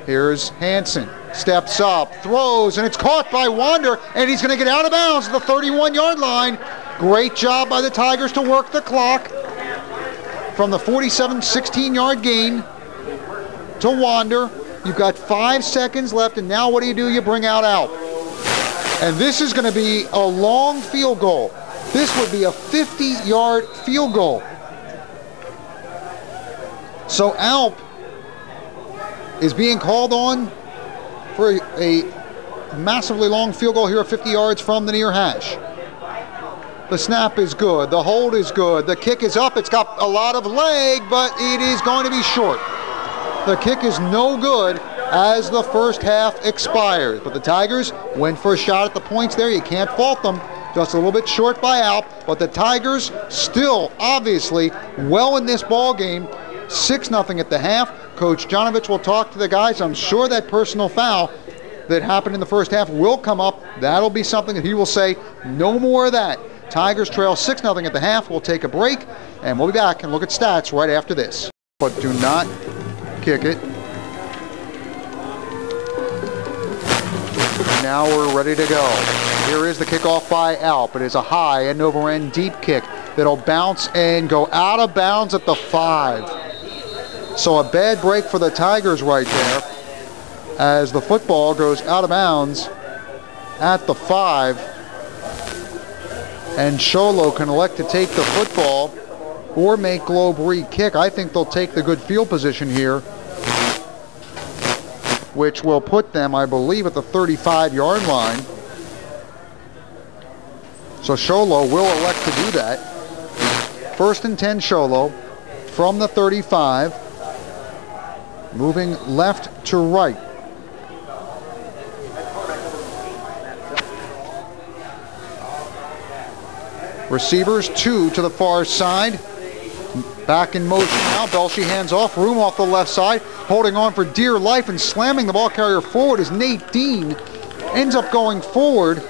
Here's Hansen, steps up, throws, and it's caught by Wander, and he's going to get out of bounds at the 31-yard line. Great job by the Tigers to work the clock from the 47, 16-yard gain to wander. You've got 5 seconds left, and now what do? You bring out Alp. And this is going to be a long field goal. This would be a 50-yard field goal. So Alp is being called on for a massively long field goal here at 50 yards from the near hash. The snap is good. The hold is good. The kick is up. It's got a lot of leg, but it is going to be short. The kick is no good as the first half expires. But the Tigers went for a shot at the points there. You can't fault them. Just a little bit short by Alp, but the Tigers still obviously well in this ball game. 6-0 at the half. Coach Janovich will talk to the guys. I'm sure that personal foul that happened in the first half will come up. That'll be something that he will say, no more of that. Tigers trail 6-0 at the half. We'll take a break, and we'll be back and look at stats right after this. But do not kick it. Now we're ready to go. Here is the kickoff by Alp. It is a high and over end deep kick that'll bounce and go out of bounds at the 5. So a bad break for the Tigers right there as the football goes out of bounds at the 5. And Sholo can elect to take the football or make Globe re-kick. I think they'll take the good field position here, which will put them, I believe, at the 35-yard line. So Sholo will elect to do that. 1st and 10 Sholo from the 35, moving left to right. Receivers 2 to the far side. Back in motion now. Belshie hands off. Room off the left side. Holding on for dear life and slamming the ball carrier forward as Nate Dean ends up going forward.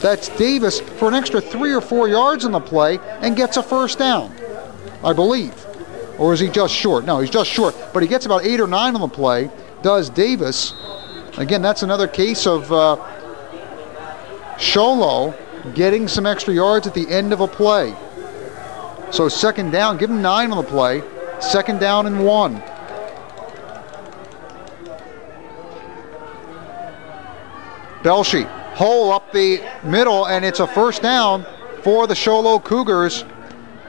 That's Davis for an extra 3 or 4 yards on the play and gets a first down, I believe. Or is he just short? No, he's just short. But he gets about 8 or 9 on the play. Does Davis. Again, that's another case of Sholo getting some extra yards at the end of a play. So 2nd down, give him 9 on the play. 2nd down and 1. Belshie, hole up the middle, and it's a first down for the Sholo Cougars.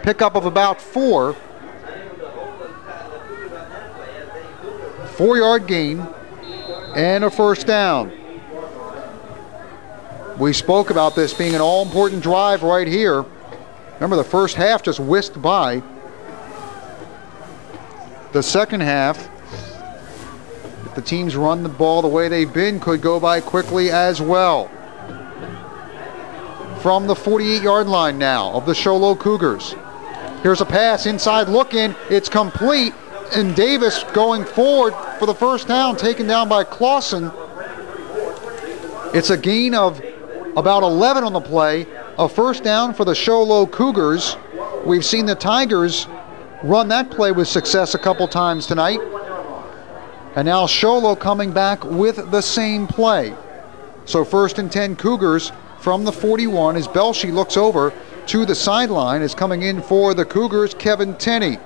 Pickup of about 4. 4-yard gain and a first down. We spoke about this being an all-important drive right here. Remember, the first half just whisked by. The second half, if the teams run the ball the way they've been, could go by quickly as well. From the 48-yard line now of the Sholo Cougars. Here's a pass, inside look in, it's complete, and Davis going forward for the first down, taken down by Clausen. It's a gain of about 11 on the play, a first down for the Sholo Cougars. We've seen the Tigers run that play with success a couple times tonight. And now Sholo coming back with the same play. So 1st and 10 Cougars from the 41 as Belshie looks over to the sideline. Is coming in for the Cougars, Kevin Tenney.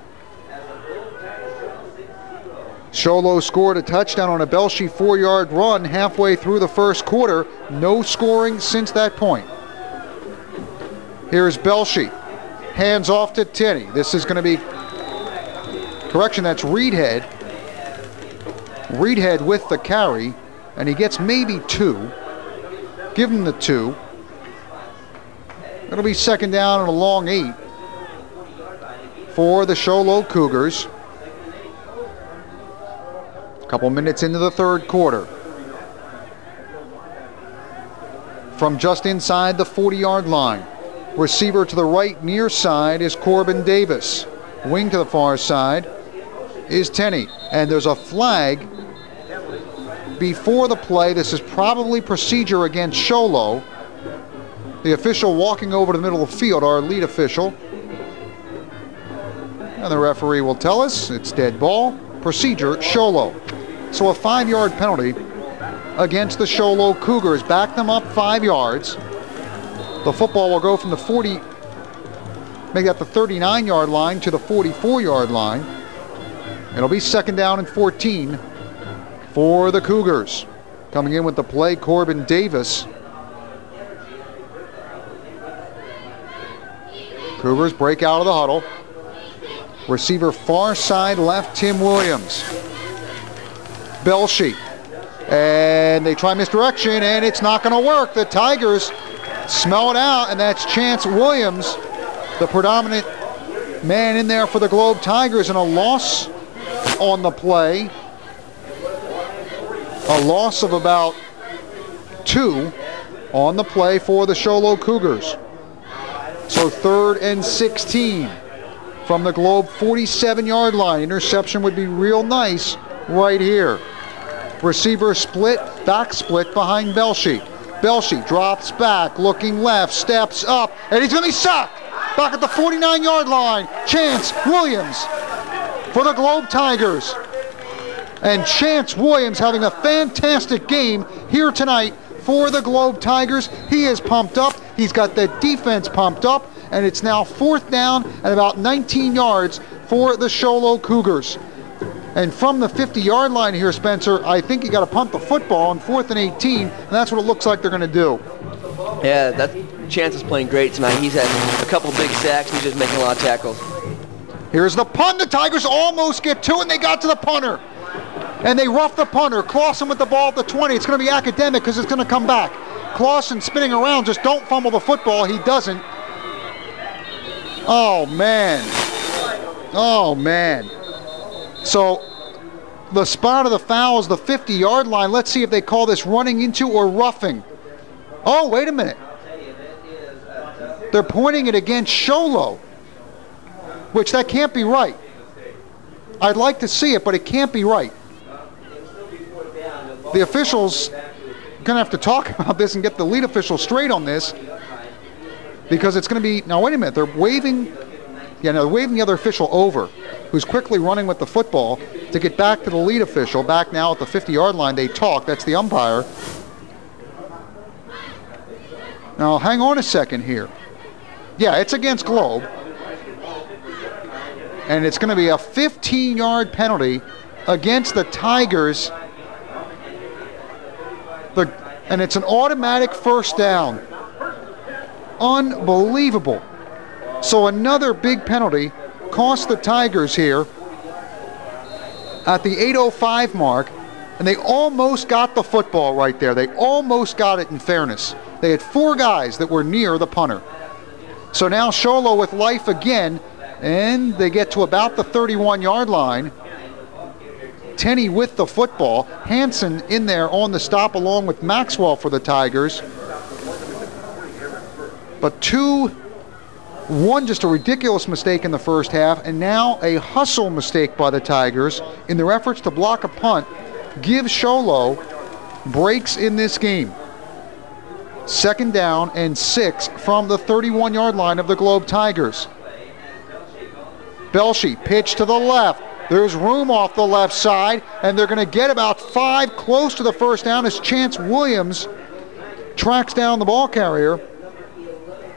Sholo scored a touchdown on a Belshie 4-yard run halfway through the first quarter. No scoring since that point. Here's Belshie. Hands off to Tenney. This is going to be, correction, that's Reedhead. Reedhead with the carry, and he gets maybe 2. Give him the 2. It'll be 2nd down and a long 8 for the Sholo Cougars. Couple minutes into the third quarter. From just inside the 40-yard line. Receiver to the right near side is Corbin Davis. Wing to the far side is Tenney. And there's a flag before the play. This is probably procedure against Sholo. The official walking over to the middle of the field, our lead official. And the referee will tell us it's dead ball. Procedure, Sholo. So a 5-yard penalty against the Sholo Cougars. Back them up 5 yards. The football will go from the 40, make that the 39-yard line to the 44-yard line. It'll be 2nd down and 14 for the Cougars. Coming in with the play, Corbin Davis. Cougars break out of the huddle. Receiver far side left, Tim Williams. Belshie. And they try misdirection, and it's not going to work. The Tigers smell it out, and that's Chance Williams, the predominant man in there for the Globe Tigers, and a loss on the play. A loss of about 2 on the play for the Show Low Cougars. So 3rd and 16 from the Globe 47-yard line. Interception would be real nice right here. Receiver split, back split behind Belshie. Belshie drops back, looking left, steps up, and he's going to be sacked. Back at the 49-yard line, Chance Williams for the Globe Tigers. And Chance Williams having a fantastic game here tonight for the Globe Tigers. He is pumped up. He's got the defense pumped up, and it's now 4th down and about 19 yards for the Show Low Cougars. And from the 50-yard line here, Spencer, I think you got to punt the football on 4th and 18, and that's what it looks like they're going to do. Yeah, that Chance is playing great tonight. He's had a couple big sacks. He's just making a lot of tackles. Here's the punt. The Tigers almost get to it, and they got to the punter. And they rough the punter. Clausen with the ball at the 20. It's going to be academic because it's going to come back. Clausen spinning around. Just don't fumble the football. He doesn't. Oh, man. Oh, man. So the spot of the foul is the 50-yard line. Let's see if they call this running into or roughing. Oh, wait a minute. They're pointing it against Show Low, which that can't be right. I'd like to see it, but it can't be right. The officials are going to have to talk about this and get the lead official straight on this, because it's going to be, now wait a minute, they're waving, they're waving the other official over, who's quickly running with the football to get back to the lead official. Back now at the 50-yard line, they talk, that's the umpire. Now hang on a second here. Yeah, it's against Globe. And it's going to be a 15-yard penalty against the Tigers. And it's an automatic 1st down. Unbelievable. So another big penalty cost the Tigers here at the 8:05 mark. And they almost got the football right there. They almost got it, in fairness. They had 4 guys that were near the punter. So now Show Low with life again. And they get to about the 31-yard line. Tenney with the football. Hansen in there on the stop along with Maxwell for the Tigers. But one just a ridiculous mistake in the first half, and now a hustle mistake by the Tigers in their efforts to block a punt. Give Show Low breaks in this game. 2nd down and 6 from the 31-yard line of the Globe Tigers. Belshie pitch to the left. There's room off the left side, and they're going to get about 5 close to the 1st down as Chance Williams tracks down the ball carrier,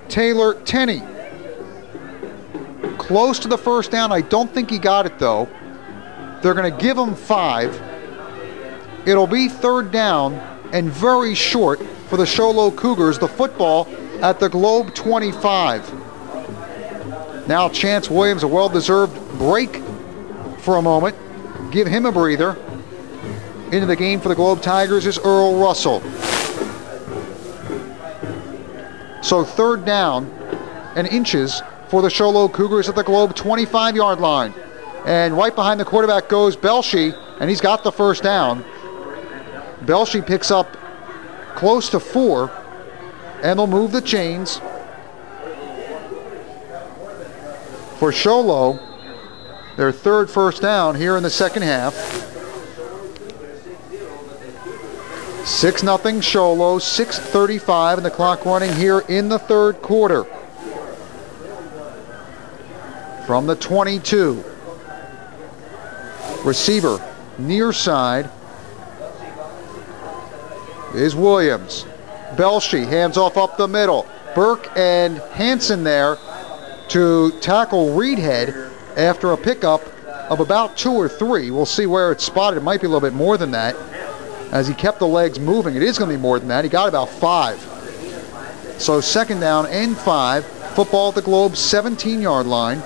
Taylor Tenney. Close to the 1st down. I don't think he got it, though. They're going to give him 5. It'll be 3rd down and very short for the Show Low Cougars. The football at the Globe 25. Now Chance Williams, a well-deserved break for a moment. Give him a breather. Into the game for the Globe Tigers is Earl Russell. So 3rd down and inches for the Show Low Cougars at the Globe 25-yard line. And right behind the quarterback goes Belshie, and he's got the 1st down. Belshie picks up close to 4, and they'll move the chains. For Show Low, their 3rd 1st down here in the 2nd half. 6-0 Show Low, 6:35 and the clock running here in the 3rd quarter. From the 22. Receiver near side is Williams. Belshie hands off up the middle. Burke and Hansen there to tackle Reedhead after a pickup of about 2 or 3. We'll see where it's spotted. It might be a little bit more than that. As he kept the legs moving, it is going to be more than that. He got about 5. So 2nd down and 5. Football at the Globe 17-yard line.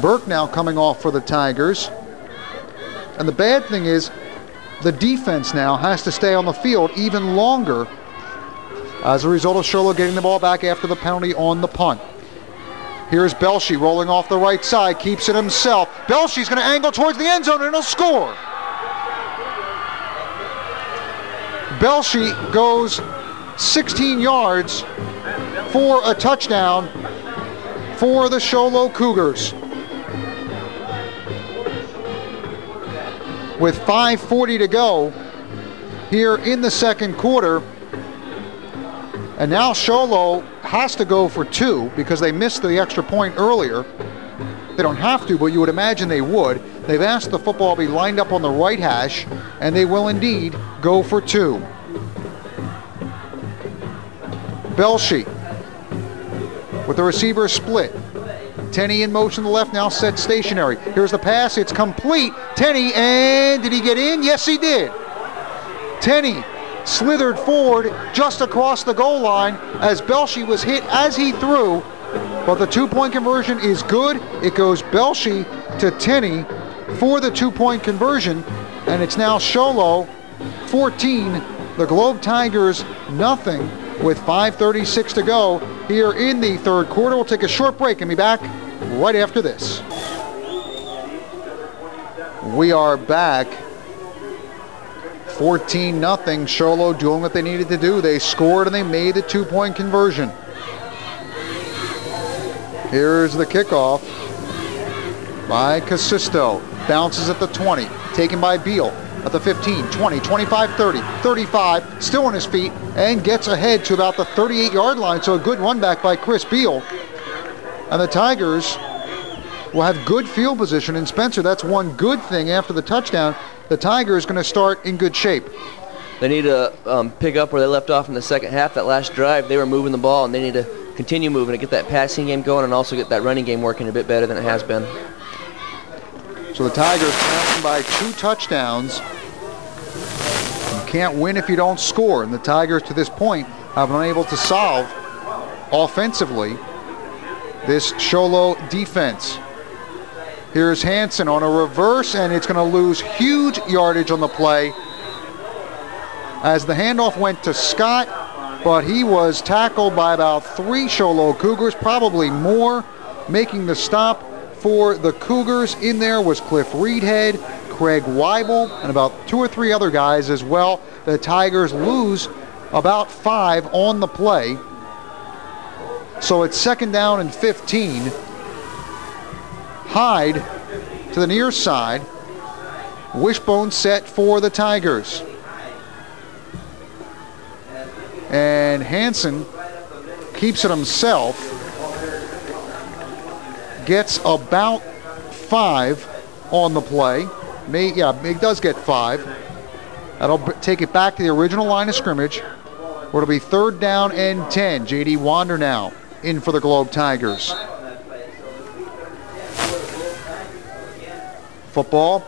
Burke now coming off for the Tigers. And the bad thing is the defense now has to stay on the field even longer as a result of Sholo getting the ball back after the penalty on the punt. Here's Belshie rolling off the right side, keeps it himself. Belshie's going to angle towards the end zone and he'll score. Belshie goes 16 yards for a touchdown for the Sholo Cougars. With 5:40 to go here in the 2nd quarter. And now Sholo has to go for 2 because they missed the extra point earlier. They don't have to, but you would imagine they would. They've asked the football be lined up on the right hash, and they will indeed go for 2. Belshie with the receiver split. Tenney in motion to the left, now set stationary. Here's the pass, it's complete. Tenney, and did he get in? Yes, he did. Tenney slithered forward just across the goal line as Belshie was hit as he threw, but the 2-point conversion is good. It goes Belshie to Tenney for the 2-point conversion, and it's now Sholo 14, the Globe Tigers nothing, with 5:36 to go here in the 3rd quarter. We'll take a short break and be back right after this. We are back. 14-0, Sholo doing what they needed to do. They scored and they made the 2-point conversion. Here's the kickoff by Casisto. Bounces at the 20, taken by Beal at the 15, 20, 25, 30, 35, still on his feet, and gets ahead to about the 38-yard line. So a good run back by Chris Beal. And the Tigers will have good field position. And Spencer, that's one good thing after the touchdown. The Tigers going to start in good shape. They need to pick up where they left off in the 2nd half. That last drive, they were moving the ball, and they need to continue moving to get that passing game going and also get that running game working a bit better than it has been. So the Tigers passing by 2 touchdowns. You can't win if you don't score. And the Tigers to this point have been unable to solve offensively this Sholo defense. Here's Hansen on a reverse, and it's going to lose huge yardage on the play as the handoff went to Scott, but he was tackled by about 3 Sholo Cougars, probably more. Making the stop for the Cougars in there was Cliff Reedhead, Craig Weibel, and about 2 or 3 other guys as well. The Tigers lose about 5 on the play. So it's 2nd down and 15. Hyde to the near side. Wishbone set for the Tigers. And Hansen keeps it himself. Gets about 5 on the play. He does get 5. That'll take it back to the original line of scrimmage, where it'll be 3rd down and 10. J.D. Wander now in for the Globe Tigers. Football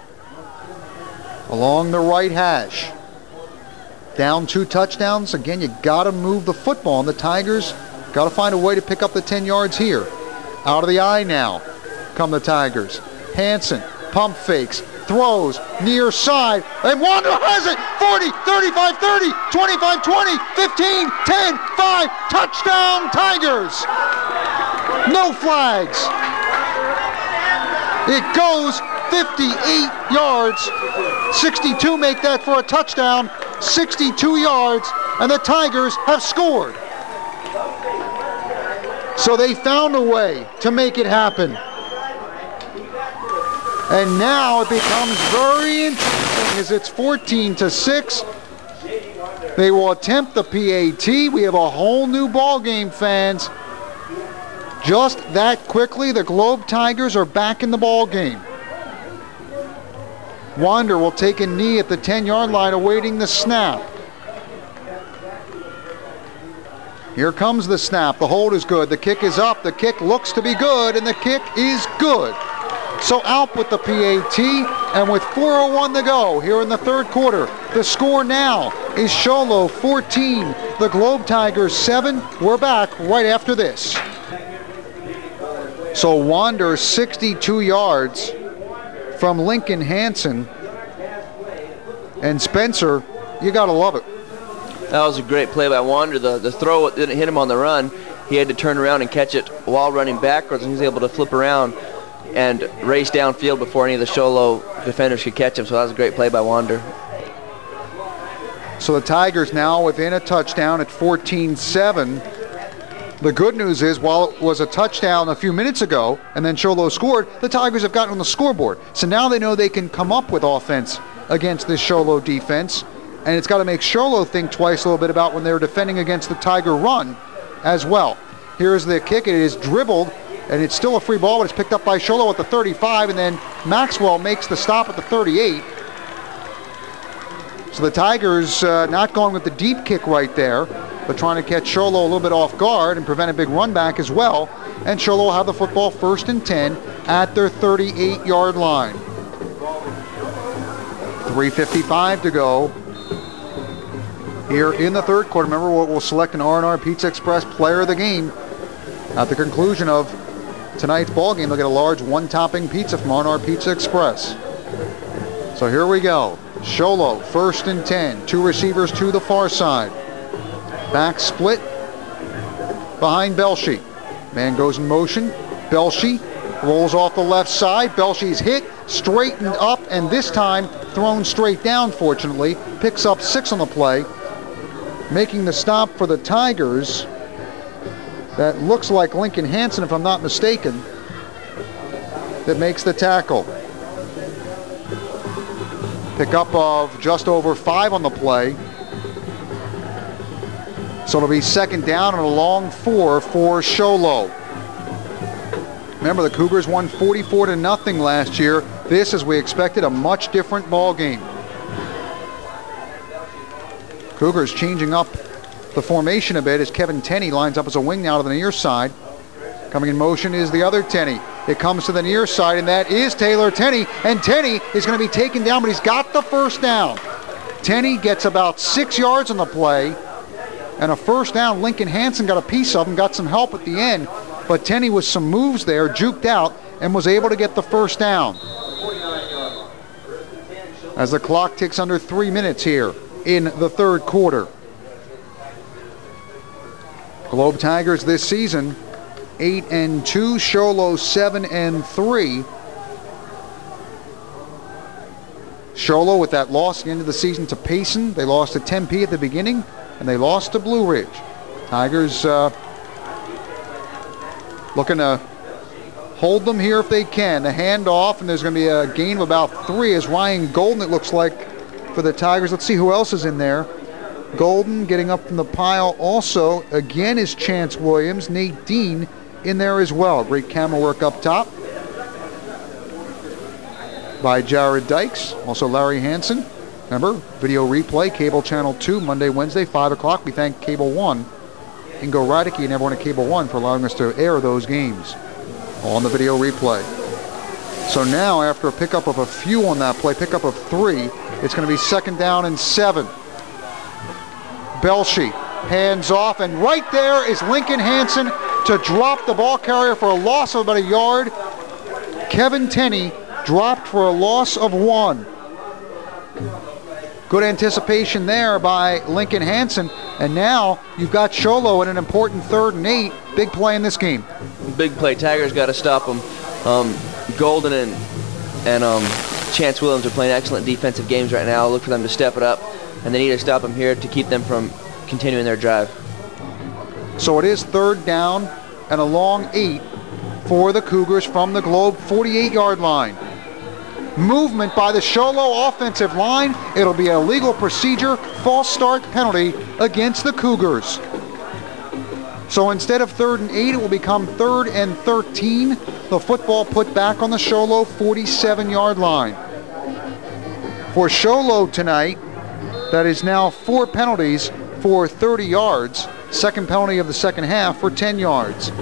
along the right hash. Down 2 touchdowns. Again, you got to move the football, and the Tigers got to find a way to pick up the 10 yards here. Out of the eye now come the Tigers. Hansen pump fakes, throws near side, and Wander has it. 40, 35, 30, 25, 20, 15, 10, 5. Touchdown Tigers. No flags. It goes 58 yards. 62 make that for a touchdown. 62 yards, and the Tigers have scored. So they found a way to make it happen. And now it becomes very interesting as it's 14-6. They will attempt the PAT. We have a whole new ball game, fans. Just that quickly, the Globe Tigers are back in the ball game. Wander will take a knee at the 10-yard line awaiting the snap. Here comes the snap. The hold is good. The kick is up. The kick looks to be good, and the kick is good. So Alp with the PAT, and with 4:01 to go here in the third quarter, the score now is Sholo 14, the Globe Tigers 7. We're back right after this. So Wander 62 yards from Lincoln Hansen. And Spencer, you gotta love it. That was a great play by Wander. The throw didn't hit him on the run. He had to turn around and catch it while running backwards, and he was able to flip around and race downfield before any of the Sholo defenders could catch him. So that was a great play by Wander. So the Tigers now within a touchdown at 14-7. The good news is, while it was a touchdown a few minutes ago and then Sholo scored, the Tigers have gotten on the scoreboard. So now they know they can come up with offense against this Sholo defense. And it's got to make Sholo think twice a little bit about when they're defending against the Tiger run as well. Here's the kick. It is dribbled, and it's still a free ball, but it's picked up by Sholo at the 35, and then Maxwell makes the stop at the 38. So the Tigers not going with the deep kick right there, but trying to catch Sholo a little bit off guard and prevent a big run back as well. And Sholo will have the football 1st and 10 at their 38-yard line. 3:55 to go here in the third quarter. Remember, we'll select an R&R Pizza Express player of the game. At the conclusion of tonight's ball game, they'll get a large one-topping pizza from R&R Pizza Express. So here we go. Sholo, 1st and 10. 2 receivers to the far side. Back split behind Belshi. Man goes in motion. Belshi rolls off the left side. Belshi's hit, straightened up, and this time thrown straight down, fortunately. Picks up 6 on the play. Making the stop for the Tigers. That looks like Lincoln Hansen, if I'm not mistaken, that makes the tackle. Pickup of just over 5 on the play. So it'll be 2nd down and a long 4 for Sholo. Remember, the Cougars won 44-0 last year. This, as we expected, a much different ball game. Cougars changing up the formation a bit as Kevin Tenney lines up as a wing now to the near side. Coming in motion is the other Tenney. It comes to the near side, and that is Taylor Tenney. And Tenney is going to be taken down, but he's got the 1st down. Tenney gets about 6 yards on the play, and a 1st down. Lincoln Hansen got a piece of him, got some help at the end, but Tenney with some moves there, juked out, and was able to get the 1st down. As the clock ticks under 3 minutes here in the third quarter. Globe Tigers this season 8-2, Sholo 7-3. Sholo with that loss at the end of the season to Payson. They lost to Tempe at the beginning, and they lost to Blue Ridge. Tigers looking to hold them here if they can. The handoff, and there's going to be a gain of about 3 as Ryan Golden, it looks like, for the Tigers. Let's see who else is in there. Golden getting up from the pile also, again, is Chance Williams. Nate Dean in there as well. Great camera work up top by Jared Dykes. Also Larry Hansen. Remember, video replay, Cable Channel 2, Monday, Wednesday, 5 o'clock. We thank Cable 1, Ingo Radicke, and everyone at Cable 1 for allowing us to air those games on the video replay. So now, after a pickup of a few on that play, pickup of 3, it's going to be 2nd down and 7. Belshi hands off, and right there is Lincoln Hansen to drop the ball carrier for a loss of about 1 yard. Kevin Tenney dropped for a loss of 1. Good anticipation there by Lincoln Hansen, and now you've got Sholo in an important 3rd and 8. Big play in this game. Big play. Tigers got to stop them. Golden and Chance Williams are playing excellent defensive games right now. Look for them to step it up, and they need to stop them here to keep them from continuing their drive. So it is 3rd down and a long 8 for the Cougars from the Globe 48-yard line. Movement by the Sholo offensive line. It'll be a legal procedure, false start penalty against the Cougars. So instead of 3rd and 8, it will become 3rd and 13. The football put back on the Sholo 47-yard line. For Sholo tonight, that is now 4 penalties for 30 yards. Second penalty of the second half for 10 yards.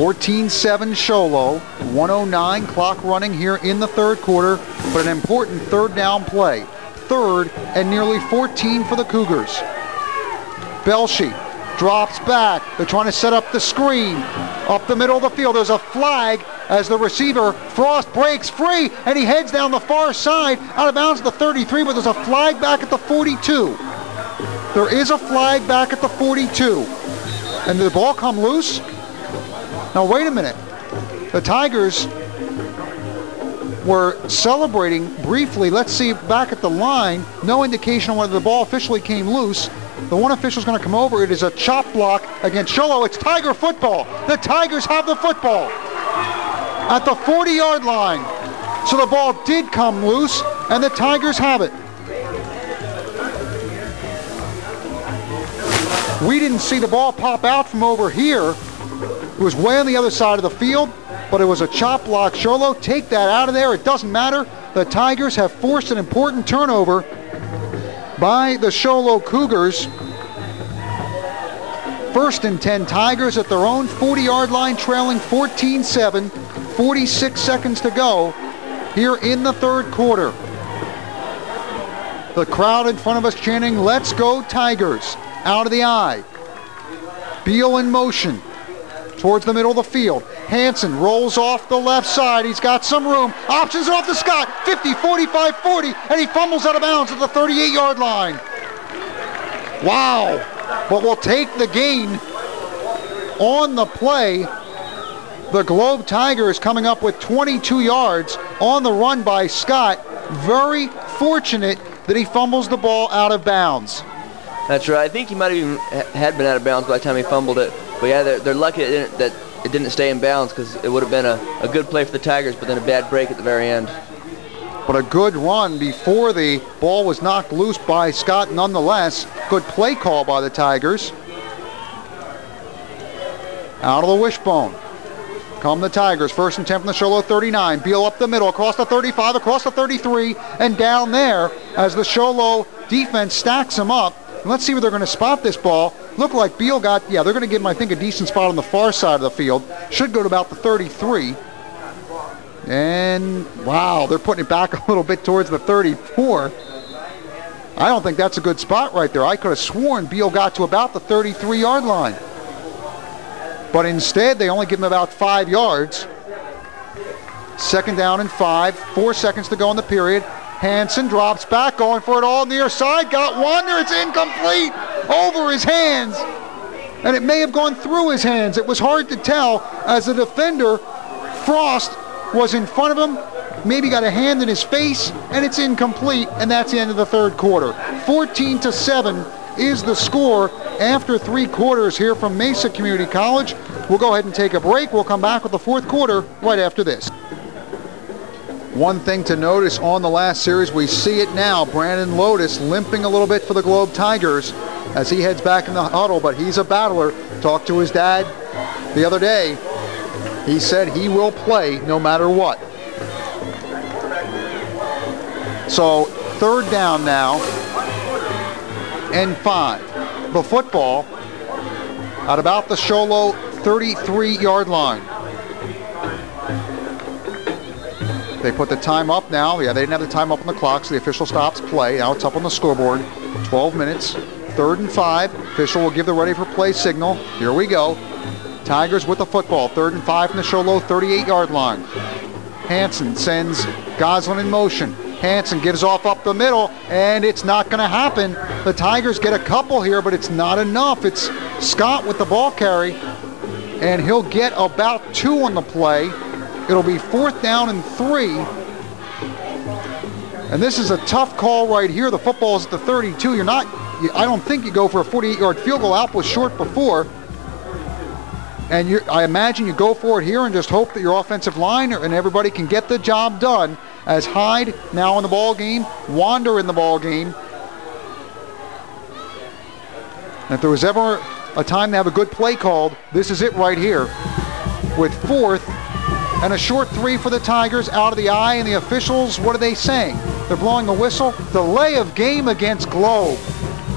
14-7 Sholo, 1:09 clock running here in the third quarter, but an important third down play. Third and nearly 14 for the Cougars. Belshie drops back. They're trying to set up the screen. Up the middle of the field, there's a flag as the receiver, Frost, breaks free, and he heads down the far side, out of bounds at the 33, but there's a flag back at the 42. There is a flag back at the 42. And did the ball come loose? Now, wait a minute. The Tigers were celebrating briefly. Let's see back at the line. No indication on whether the ball officially came loose. The one official's going to come over. It is a chop block against Sholo. It's Tiger football. The Tigers have the football at the 40-yard line. So the ball did come loose, and the Tigers have it. We didn't see the ball pop out from over here. It was way on the other side of the field, but it was a chop block. Sholo, take that out of there. It doesn't matter. The Tigers have forced an important turnover by the Sholo Cougars. First and 10 Tigers at their own 40-yard line, trailing 14-7, 46 seconds to go here in the third quarter. The crowd in front of us chanting, "Let's go Tigers," out of the eye. Beal in motion towards the middle of the field. Hansen rolls off the left side. He's got some room. Options are off to Scott. 50, 45, 40, and he fumbles out of bounds at the 38-yard line. Wow. But we'll take the gain on the play. The Globe Tigers coming up with 22 yards on the run by Scott. Very fortunate that he fumbles the ball out of bounds. That's right. I think he might have even had been out of bounds by the time he fumbled it. But yeah, they're lucky that it didn't stay in bounds, because it would have been a good play for the Tigers, but then a bad break at the very end. But a good run before the ball was knocked loose by Scott nonetheless. Good play call by the Tigers. Out of the wishbone come the Tigers. First and 10 from the Sholo 39. Beal up the middle, across the 35, across the 33, and down there as the Sholo defense stacks them up. Let's see where they're going to spot this ball. Look like Beal got, they're going to give him, I think, a decent spot on the far side of the field. Should go to about the 33. And, wow, they're putting it back a little bit towards the 34. I don't think that's a good spot right there. I could have sworn Beal got to about the 33-yard line. But instead, they only give him about 5 yards. Second down and 5. 4 seconds to go in the period. Hansen drops back, going for it all near side. Got Wander. It's incomplete. Over his hands. And it may have gone through his hands. It was hard to tell as the defender, Frost, was in front of him. Maybe got a hand in his face, and it's incomplete. And that's the end of the third quarter. 14-7 is the score after 3 quarters here from Mesa Community College. We'll go ahead and take a break. We'll come back with the fourth quarter right after this. One thing to notice on the last series, we see it now. Brandon Lotus limping a little bit for the Globe Tigers as he heads back in the huddle, but he's a battler. Talked to his dad the other day. He said he will play no matter what. So third down now and 5. The football at about the Sholo 33-yard line. They put the time up now. Yeah, they didn't have the time up on the clock, so the official stops play. Now it's up on the scoreboard. 12 minutes. 3rd and 5. Official will give the ready for play signal. Here we go. Tigers with the football. 3rd and 5 from the Sholo 38-yard line. Hansen sends Goslin in motion. Hansen gives off up the middle, and it's not going to happen. The Tigers get a couple here, but it's not enough. It's Scott with the ball carry, and he'll get about 2 on the play. It'll be 4th down and 3. And this is a tough call right here. The football is at the 32. I don't think you go for a 48-yard field goal. Out was short before. And I imagine you go for it here and just hope that your offensive line and everybody can get the job done, as Hyde now in the ball game, Wander in the ball game. And if there was ever a time to have a good play called, this is it right here. With 4th and a short 3 for the Tigers, out of the eye, and the officials, what are they saying? They're blowing a whistle. Delay of game against Globe.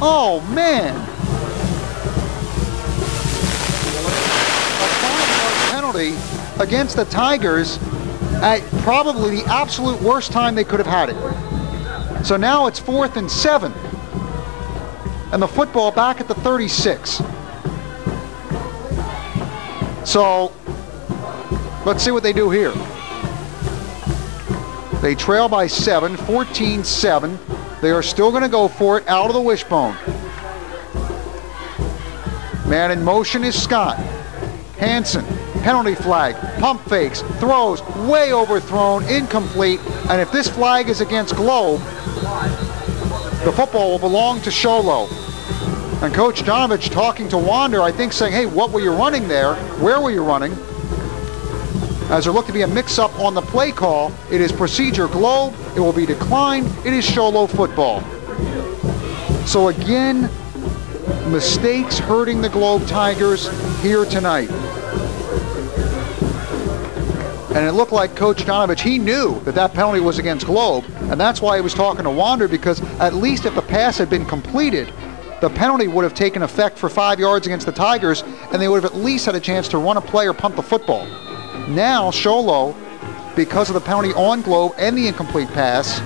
Oh, man. penalty against the Tigers at probably the absolute worst time they could have had it. So now it's 4th and 7. And the football back at the 36. So let's see what they do here. They trail by 7, 14-7. They are still going to go for it out of the wishbone. Man in motion is Scott. Hansen, penalty flag, pump fakes, throws, way overthrown, incomplete. And if this flag is against Globe, the football will belong to Sholo. And Coach Donovich talking to Wander, I think, saying, hey, what were you running there? Where were you running? As there looked to be a mix-up on the play call, it is procedure Globe. It will be declined. It is Sholo football. So again, mistakes hurting the Globe Tigers here tonight. And it looked like Coach Donovich, he knew that that penalty was against Globe, and that's why he was talking to Wander, because at least if the pass had been completed, the penalty would have taken effect for 5 yards against the Tigers, and they would have at least had a chance to run a play or punt the football. Now, Sholo, because of the penalty on Globe and the incomplete pass,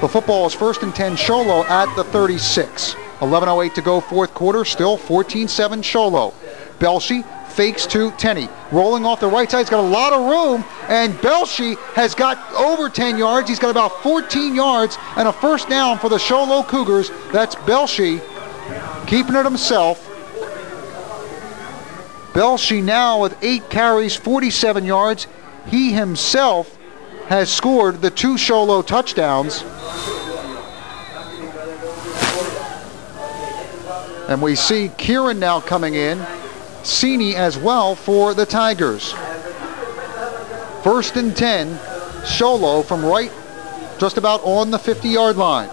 the football is 1st and 10 Sholo at the 36. 11:08 to go, 4th quarter, still 14-7 Sholo. Belshi fakes to Tenney. Rolling off the right side, he's got a lot of room, and Belshi has got over 10 yards. He's got about 14 yards and a first down for the Sholo Cougars. That's Belshi keeping it himself. Belshi now with 8 carries, 47 yards. He himself has scored the 2 Sholo touchdowns. And we see Kieran now coming in. Sini as well for the Tigers. 1st and 10, Sholo from right just about on the 50-yard line.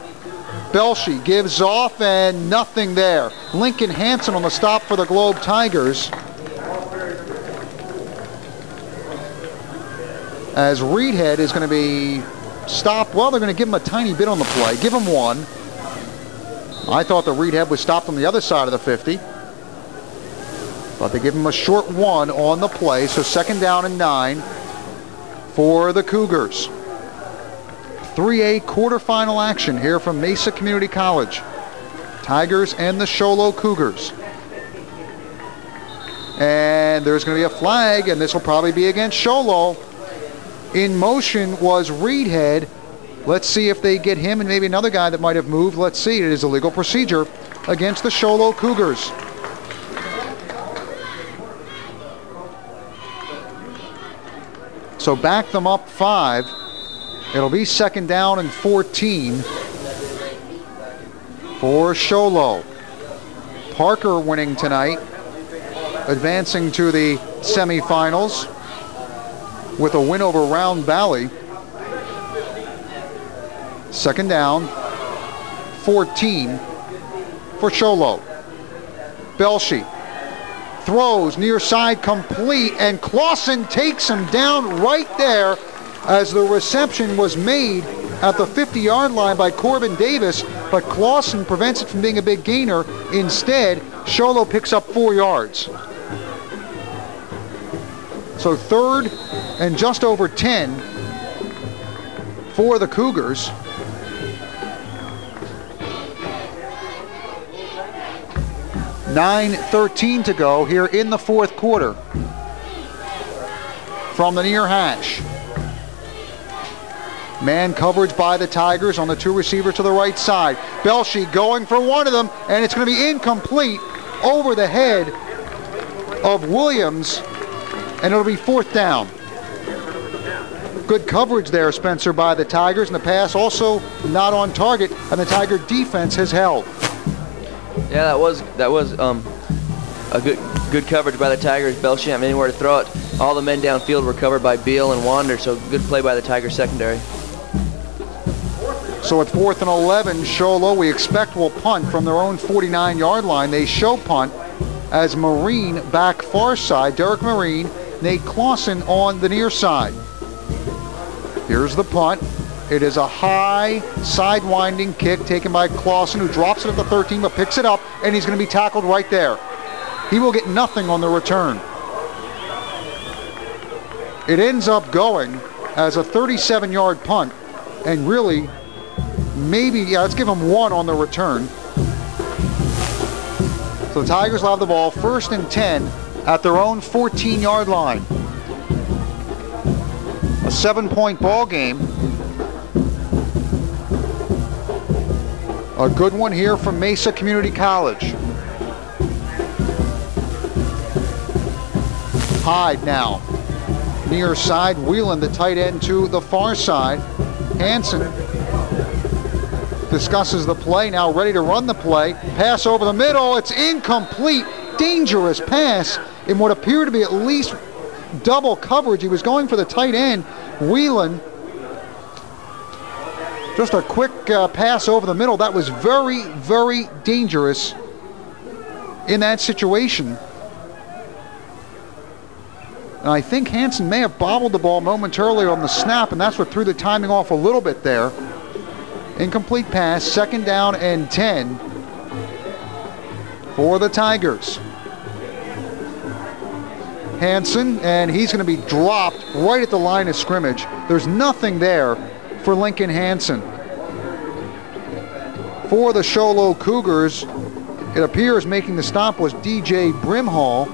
Belshi gives off and nothing there. Lincoln Hansen on the stop for the Globe Tigers. As Reedhead is going to be stopped. Well, they're going to give him a tiny bit on the play. Give him 1. I thought the Reedhead was stopped on the other side of the 50. But they give him a short 1 on the play, so 2nd down and 9 for the Cougars. 3A quarterfinal action here from Mesa Community College. Tigers and the Sholo Cougars. And there's going to be a flag, and this will probably be against Sholo. In motion was Reedhead. Let's see if they get him and maybe another guy that might have moved. Let's see. It is a legal procedure against the Sholo Cougars. So back them up 5. It'll be 2nd down and 14 for Sholo. Parker winning tonight, advancing to the semifinals with a win over Round Valley. 2nd down, 14 for Sholo. Belshi throws near side complete, and Clausen takes him down right there as the reception was made at the 50-yard line by Corbin Davis, but Clausen prevents it from being a big gainer. Instead, Sholo picks up 4 yards. So 3rd and just over 10 for the Cougars. .9:13 to go here in the 4th quarter. From the near hash. Man coverage by the Tigers on the 2 receivers to the right side. Belshi going for one of them, and it's going to be incomplete over the head of Williams, and it'll be 4th down. Good coverage there, Spencer, by the Tigers, and the pass also not on target, and the Tiger defense has held. Yeah, that was a good coverage by the Tigers. Belshi didn't have anywhere to throw it. All the men downfield were covered by Beal and Wander, so good play by the Tigers secondary. So at 4th and 11, Sholo, we expect, will punt from their own 49-yard line. They show punt as Marine back far side. Derek Marine, Nate Clausen on the near side. Here's the punt. It is a high sidewinding kick taken by Clausen, who drops it at the 13 but picks it up, and he's going to be tackled right there. He will get nothing on the return. it ends up going as a 37-yard punt, and really, maybe, yeah, let's give them 1 on the return. So the Tigers will have the ball 1st and 10 at their own 14-yard line. A 7-point ball game. A good one here from Mesa Community College. Hyde now. Near side, Whelan, the tight end, to the far side. Hansen discusses the play, now ready to run the play. Pass over the middle, it's incomplete. Dangerous pass in what appeared to be at least double coverage. He was going for the tight end, Whelan. Just a quick pass over the middle. That was very, very dangerous in that situation. And I think Hansen may have bobbled the ball momentarily on the snap, and that's what threw the timing off a little bit there. Incomplete pass, 2nd down and 10 for the Tigers. Hansen, and he's going to be dropped right at the line of scrimmage. There's nothing there for Lincoln Hansen. For the Show Low Cougars, it appears making the stop was DJ Brimhall.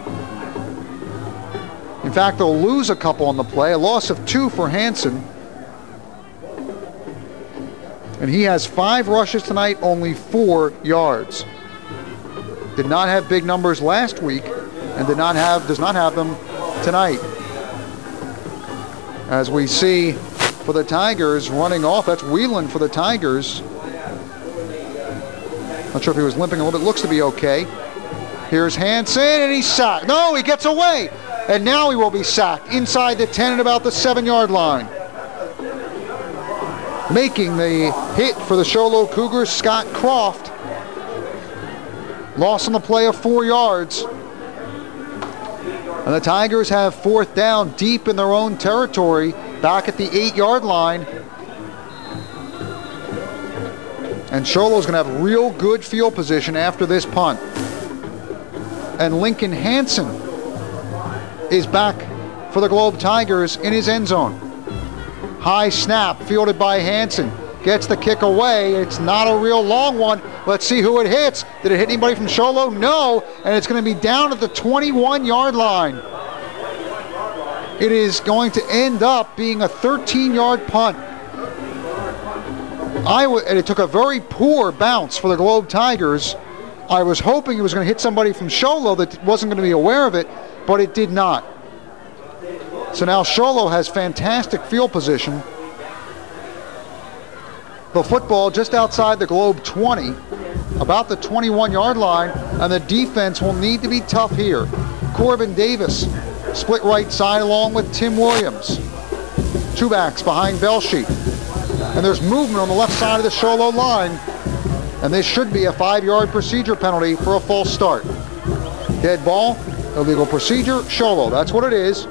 In fact, they'll lose a couple on the play, a loss of 2 for Hansen. And he has 5 rushes tonight, only 4 yards. Did not have big numbers last week, and does not have them tonight. As we see for the Tigers running off, that's Whelan for the Tigers. Not sure if he was limping a little bit, looks to be okay. Here's Hansen, and he's sacked. No, he gets away, and now he will be sacked inside the 10 at about the 7-yard line. Making the hit for the Show Low Cougars, Scott Croft. Loss on the play of 4 yards. And the Tigers have 4th down deep in their own territory, back at the 8-yard line. And Show Low's going to have real good field position after this punt. And Lincoln Hansen is back for the Globe Tigers in his end zone. High snap fielded by Hansen. Gets the kick away. It's not a real long one. Let's see who it hits. Did it hit anybody from Show Low? No. And it's going to be down at the 21-yard line. It is going to end up being a 13-yard punt. And it took a very poor bounce for the Globe Tigers. I was hoping it was going to hit somebody from Show Low that wasn't going to be aware of it, but it did not. So now Show Low has fantastic field position. The football just outside the Globe 20, about the 21-yard line, and the defense will need to be tough here. Corbin Davis, split right side along with Tim Williams. 2 backs behind Belsheet. And there's movement on the left side of the Show Low line, and this should be a 5-yard procedure penalty for a false start. Dead ball, illegal procedure, Show Low, that's what it is.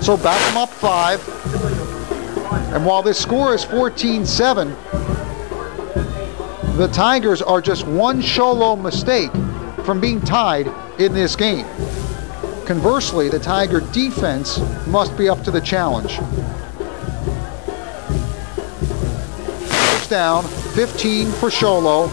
So back them up 5. And while this score is 14-7, the Tigers are just 1 Show Low mistake from being tied in this game. Conversely, the Tiger defense must be up to the challenge. First down, 15 for Show Low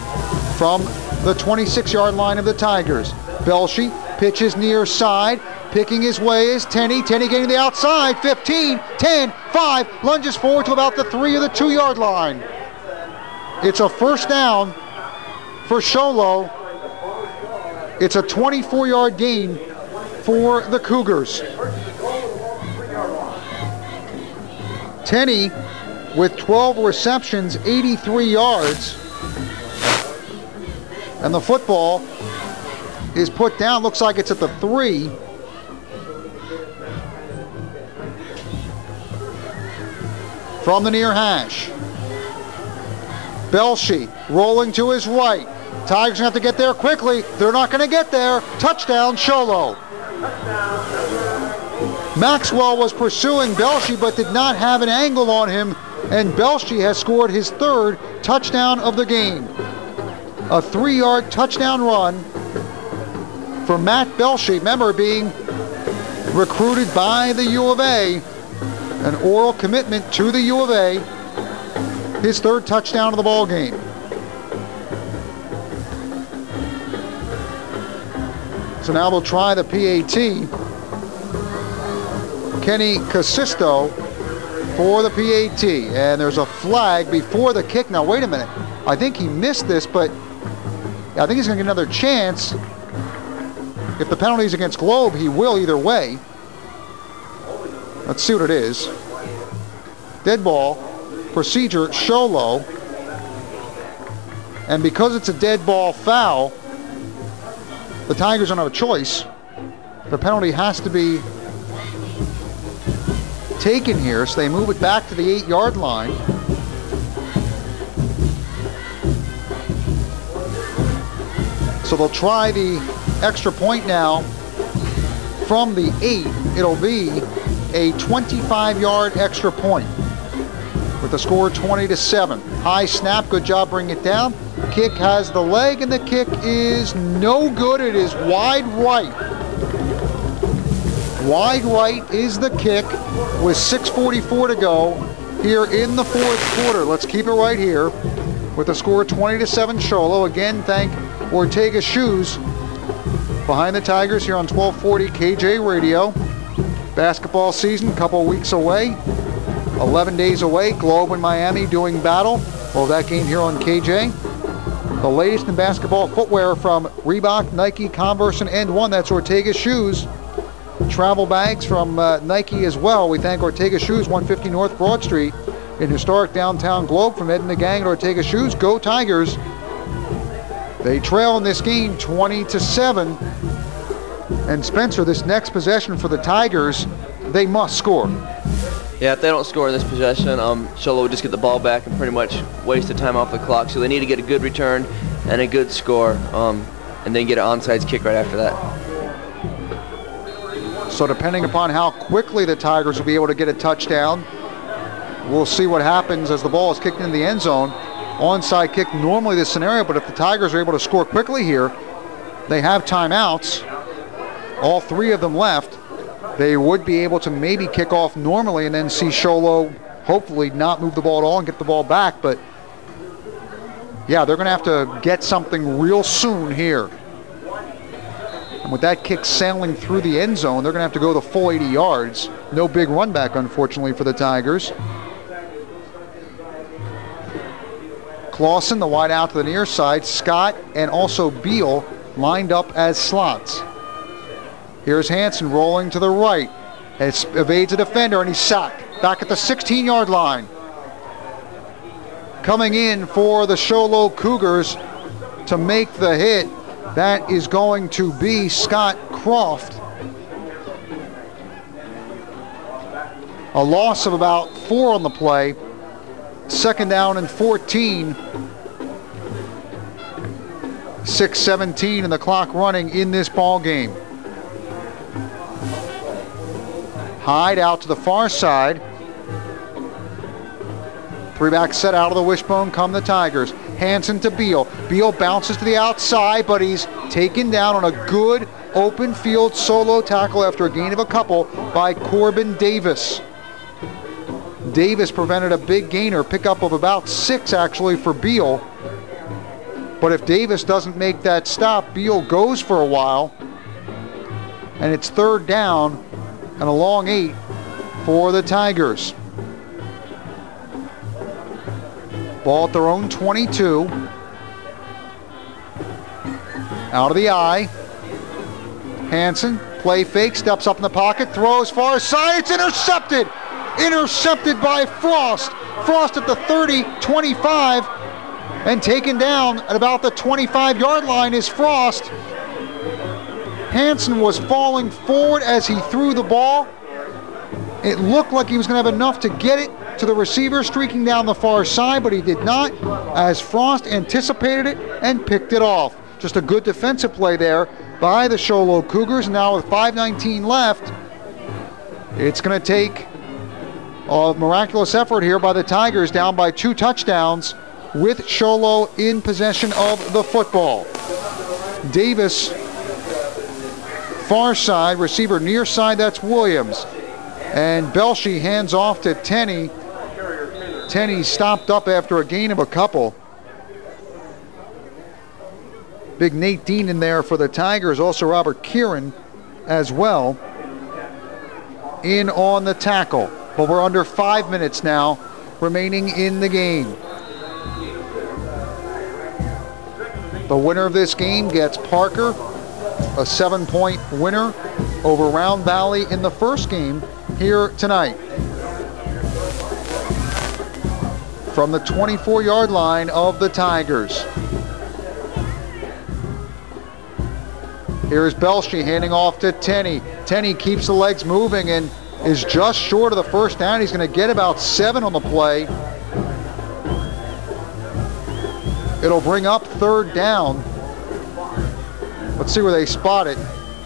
from the 26-yard line of the Tigers. Belsheet pitches near side. Picking his way is Tenney. Tenney getting the outside. 15, 10, 5. Lunges forward to about the 3 of the 2-yard line. It's a first down for Show Low. It's a 24-yard gain for the Cougars. Tenney with 12 receptions, 83 yards. And the football is put down. Looks like it's at the 3. From the near hash. Belsheet rolling to his right. Tigers have to get there quickly. They're not going to get there. Touchdown, Show Low. Maxwell was pursuing Belsheet but did not have an angle on him, and Belsheet has scored his 3rd touchdown of the game. A 3-yard touchdown run for Matt Belsheet. Remember, being recruited by the U of A, an oral commitment to the U of A, his third touchdown of the ball game. So now we'll try the PAT. Kenny Casisto for the PAT, and there's a flag before the kick. Now wait a minute, I think he missed this, but I think he's going to get another chance. If the penalty's against Globe, he will either way. Let's see what it is. Dead ball, procedure, show low. And because it's a dead ball foul, the Tigers don't have a choice. The penalty has to be taken here, so they move it back to the 8-yard line. So they'll try the extra point now from the 8. It'll be a 25-yard extra point with the score 20-7. High snap, good job bringing it down. Kick has the leg, and the kick is no good. It is wide right. Wide right is the kick with 6:44 to go here in the fourth quarter. Let's keep it right here with the score 20-7 Sholo. Again, thank Ortega Shoes behind the Tigers here on 1240 KJ Radio. Basketball season, a couple weeks away, 11 days away. Globe and Miami doing battle. Well, that game here on KJ. The latest in basketball footwear from Reebok, Nike, Converse, and End One. That's Ortega Shoes. Travel bags from Nike as well. We thank Ortega Shoes, 150 North Broad Street in historic downtown Globe. From Ed and the gang at Ortega Shoes, go Tigers. They trail in this game 20-7. And Spencer, this next possession for the Tigers, they must score. Yeah, if they don't score in this possession, Sholo would just get the ball back and pretty much waste the time off the clock. So they need to get a good return and a good score, and then get an onside kick right after that. So depending upon how quickly the Tigers will be able to get a touchdown, we'll see what happens as the ball is kicked into the end zone. Onside kick, normally this scenario, but if the Tigers are able to score quickly here, they have timeouts, all 3 of them left. They would be able to maybe kick off normally and then see Sholo hopefully not move the ball at all and get the ball back. But yeah, they're going to have to get something real soon here. And with that kick sailing through the end zone, they're going to have to go the full 80 yards. No big run back, unfortunately, for the Tigers. Clausen, the wide out to the near side. Scott and also Beal lined up as slots. Here's Hansen rolling to the right. It evades a defender, and he's sacked. Back at the 16-yard line. Coming in for the Sholo Cougars to make the hit, that is going to be Scott Croft. A loss of about 4 on the play. 2nd down and 14. 6:17 and the clock running in this ball game. Hyde out to the far side. 3-back set out of the wishbone come the Tigers. Hansen to Beal. Beal bounces to the outside, but he's taken down on a good open field solo tackle after a gain of a couple by Corbin Davis. Davis prevented a big gainer, pickup of about 6 actually for Beal. But if Davis doesn't make that stop, Beal goes for a while. And it's 3rd down and a long 8 for the Tigers. Ball at their own 22. Out of the eye. Hansen, play fake, steps up in the pocket, throws far side, it's intercepted! Intercepted by Frost. Frost at the 30, 25, and taken down at about the 25-yard line is Frost. Hansen was falling forward as he threw the ball. It looked like he was going to have enough to get it to the receiver streaking down the far side, but he did not, as Frost anticipated it and picked it off. Just a good defensive play there by the Sholo Cougars. Now with 5:19 left, it's going to take a miraculous effort here by the Tigers, down by 2 touchdowns with Sholo in possession of the football. Davis far side, receiver near side, that's Williams. And Belshie hands off to Tenney. Tenney stopped up after a gain of a couple. Big Nate Dean in there for the Tigers, also Robert Kieran as well in on the tackle. But we're under 5 minutes now remaining in the game. The winner of this game gets Parker, a 7-point winner over Round Valley in the first game here tonight. From the 24-yard line of the Tigers. Here's Belshie handing off to Tenney. Tenney keeps the legs moving and is just short of the first down. He's going to get about 7 on the play. It'll bring up 3rd down. Let's see where they spot it.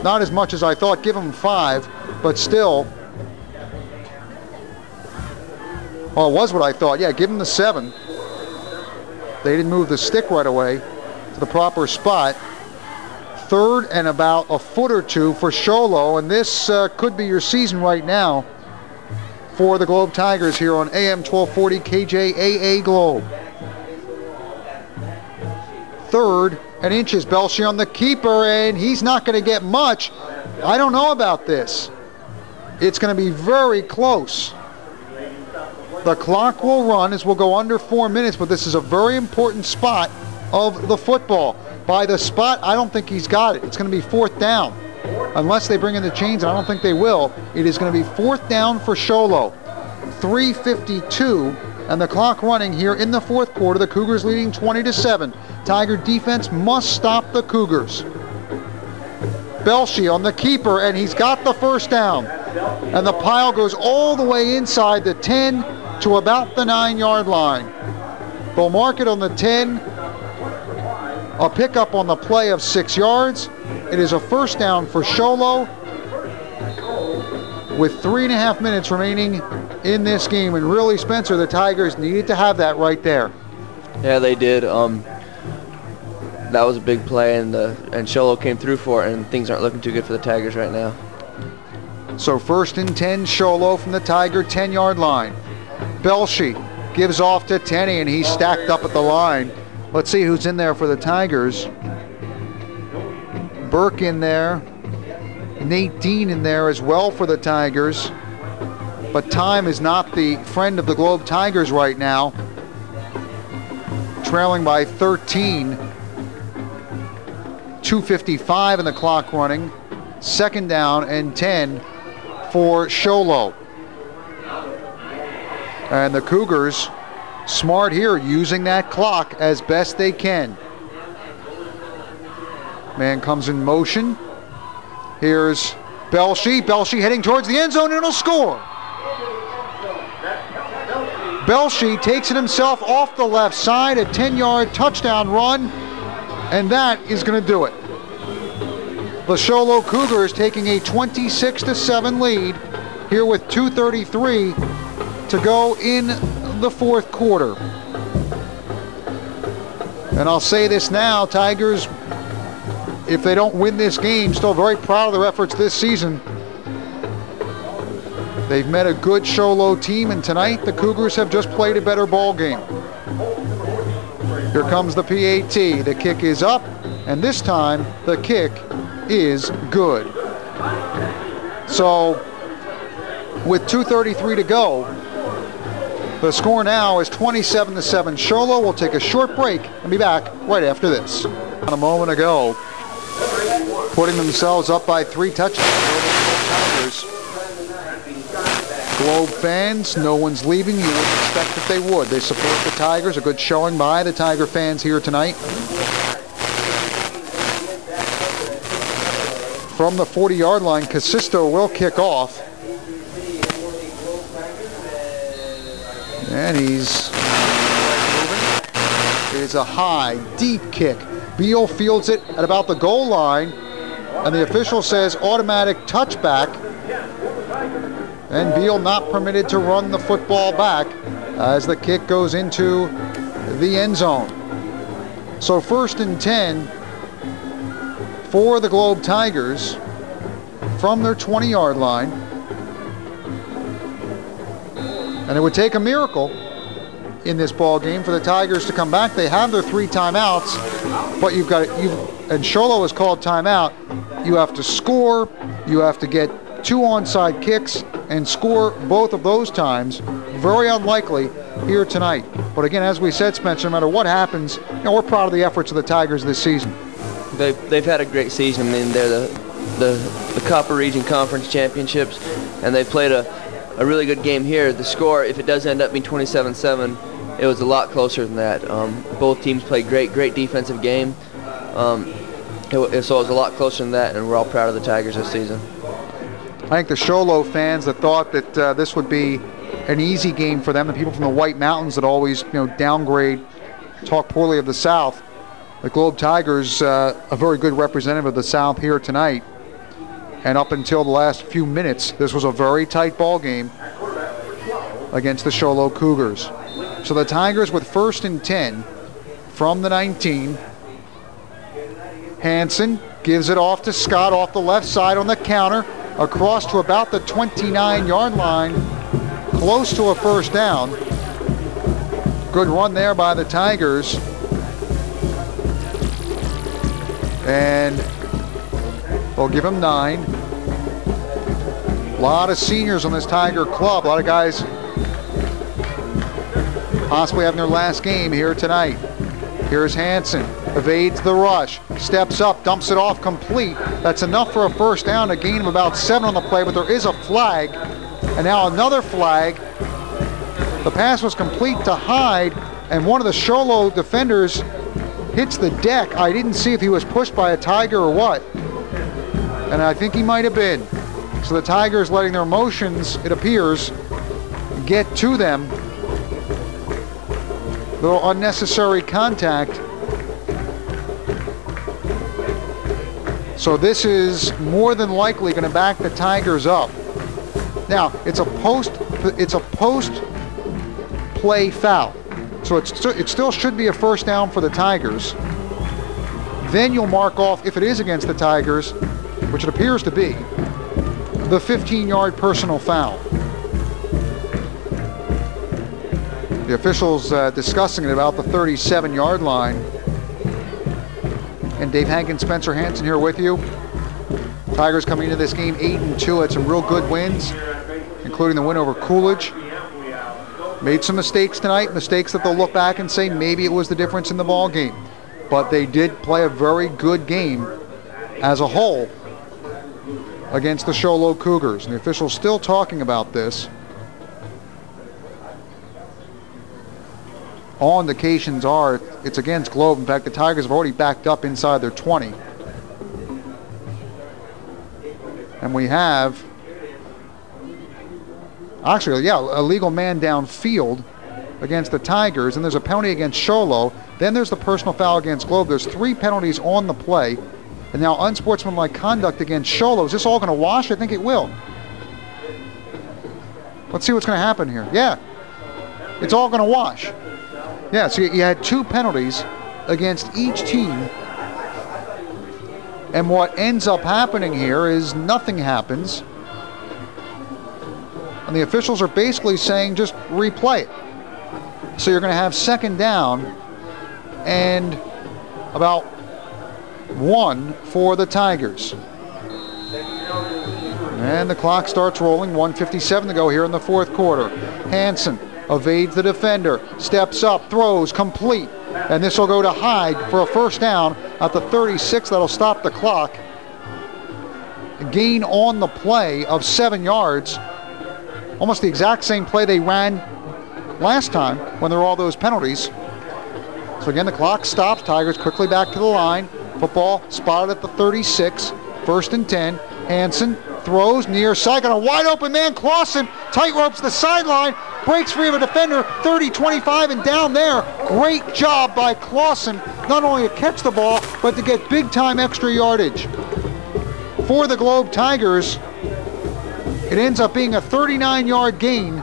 Not as much as I thought. Give them 5, but still. Oh, it was what I thought. Yeah, give them the 7. They didn't move the stick right away to the proper spot. 3rd and about a foot or 2 for Sholo, and this could be your season right now for the Globe Tigers here on AM 1240 KJAA Globe. 3rd and inches. Belshie on the keeper, and he's not going to get much. I don't know about this. It's going to be very close. The clock will run as we'll go under 4 minutes, but this is a very important spot of the football. By the spot, I don't think he's got it. It's going to be 4th down. Unless they bring in the chains, and I don't think they will. It is going to be 4th down for Sholo. 3:52 and the clock running here in the 4th quarter. The Cougars leading 20-7. Tiger defense must stop the Cougars. Belshie on the keeper, and he's got the first down. And the pile goes all the way inside the 10 to about the 9-yard line. They'll mark it on the 10. A pickup on the play of 6 yards. It is a first down for Sholo with 3.5 minutes remaining in this game. And really, Spencer, the Tigers needed to have that right there. Yeah, they did. That was a big play, and Sholo came through for it, and things aren't looking too good for the Tigers right now. So 1st and 10, Sholo from the Tiger 10-yard line. Belshie gives off to Tenney, and he's stacked up at the line. Let's see who's in there for the Tigers. Burke in there. Nate Dean in there as well for the Tigers. But time is not the friend of the Globe Tigers right now. Trailing by 13. 2:55 in the clock running. 2nd down and 10 for Sholo. And the Cougars, smart here, using that clock as best they can. Man comes in motion. Here's Belshie. Belshie heading towards the end zone, and he'll score. Belshie takes it himself off the left side, a 10-yard touchdown run, and that is going to do it. The Sholo Cougars taking a 26-7 lead here with 2:33 to go in the 4th quarter. And I'll say this now, Tigers, if they don't win this game, still very proud of their efforts this season. They've met a good Sholo team, and tonight the Cougars have just played a better ball game. Here comes the PAT. The kick is up, and this time the kick is good. So with 2:33 to go, the score now is 27-7. Sholo will take a short break and be back right after this. A moment ago, putting themselves up by 3 touchdowns. Globe fans, no one's leaving. You wouldn't expect that they would. They support the Tigers. A good showing by the Tiger fans here tonight. From the 40-yard line, Casisto will kick off. And he's moving. It is a high, deep kick. Beal fields it at about the goal line, and the official says automatic touchback. And Beal not permitted to run the football back as the kick goes into the end zone. So 1st and 10 for the Globe Tigers. from their 20-yard line. And it would take a miracle in this ball game for the Tigers to come back. They have their 3 timeouts, but and Sholo has called timeout. You have to score, you have to get 2 onside kicks and score both of those times. Very unlikely here tonight. But again, as we said, Spencer, no matter what happens, we're proud of the efforts of the Tigers this season. They've had a great season. I mean, they're the Copper Region Conference Championships, and they played a really good game here. The score, if it does end up being 27-7, it was a lot closer than that. Both teams played great defensive game. So it was a lot closer than that, and we're all proud of the Tigers this season. I think the Sholo fans that thought that this would be an easy game for them, the people from the White Mountains that always downgrade, talk poorly of the South, the Globe Tigers, a very good representative of the South here tonight. And up until the last few minutes, this was a very tight ball game against the Sholo Cougars. So the Tigers with 1st and 10 from the 19. Hansen gives it off to Scott off the left side on the counter, across to about the 29-yard line, close to a first down. Good run there by the Tigers. And they'll give him 9. A lot of seniors on this Tiger club. A lot of guys possibly having their last game here tonight. Here's Hansen, evades the rush, steps up, dumps it off complete. That's enough for a first down, a gain of about 7 on the play, but there is a flag. And now another flag. The pass was complete to Hyde, and one of the Sholo defenders hits the deck. I didn't see if he was pushed by a Tiger or what, and I think he might have been. So the Tigers letting their emotions, it appears, get to them. Little unnecessary contact. So this is more than likely going to back the Tigers up. Now it's a post play foul, so it still should be a first down for the Tigers. Then you'll mark off, if it is against the Tigers, which it appears to be, the 15-yard personal foul. The officials discussing it about the 37-yard line. And Dave Hankins, Spencer Hansen here with you. Tigers coming into this game 8-2, had some real good wins, including the win over Coolidge. Made some mistakes tonight, mistakes that they'll look back and say maybe it was the difference in the ball game. But they did play a very good game as a whole against the Sholo Cougars. And the officials still talking about this. All indications are it's against Globe. In fact, the Tigers have already backed up inside their 20. And we have, actually, yeah, a legal man downfield against the Tigers, and there's a penalty against Sholo. Then there's the personal foul against Globe. There's 3 penalties on the play. And now unsportsmanlike conduct against Sholo. Is this all going to wash? I think it will. Let's see what's going to happen here. Yeah, it's all going to wash. Yeah, so you had 2 penalties against each team. And what ends up happening here is nothing happens. And the officials are basically saying just replay it. So you're going to have second down and about 1 for the Tigers. And the clock starts rolling, 1:57 to go here in the 4th quarter. Hansen evades the defender, steps up, throws, complete. And this will go to Hyde for a first down at the 36. That'll stop the clock. A gain on the play of 7 yards. Almost the exact same play they ran last time when there were all those penalties. So again, the clock stops. Tigers quickly back to the line. Football spotted at the 36. 1st and 10. Hansen throws near side. Got a wide open man. Clausen tight ropes the sideline. Breaks free of a defender. 30-25 and down there. Great job by Clausen. Not only to catch the ball, but to get big time extra yardage. For the Globe Tigers, it ends up being a 39-yard gain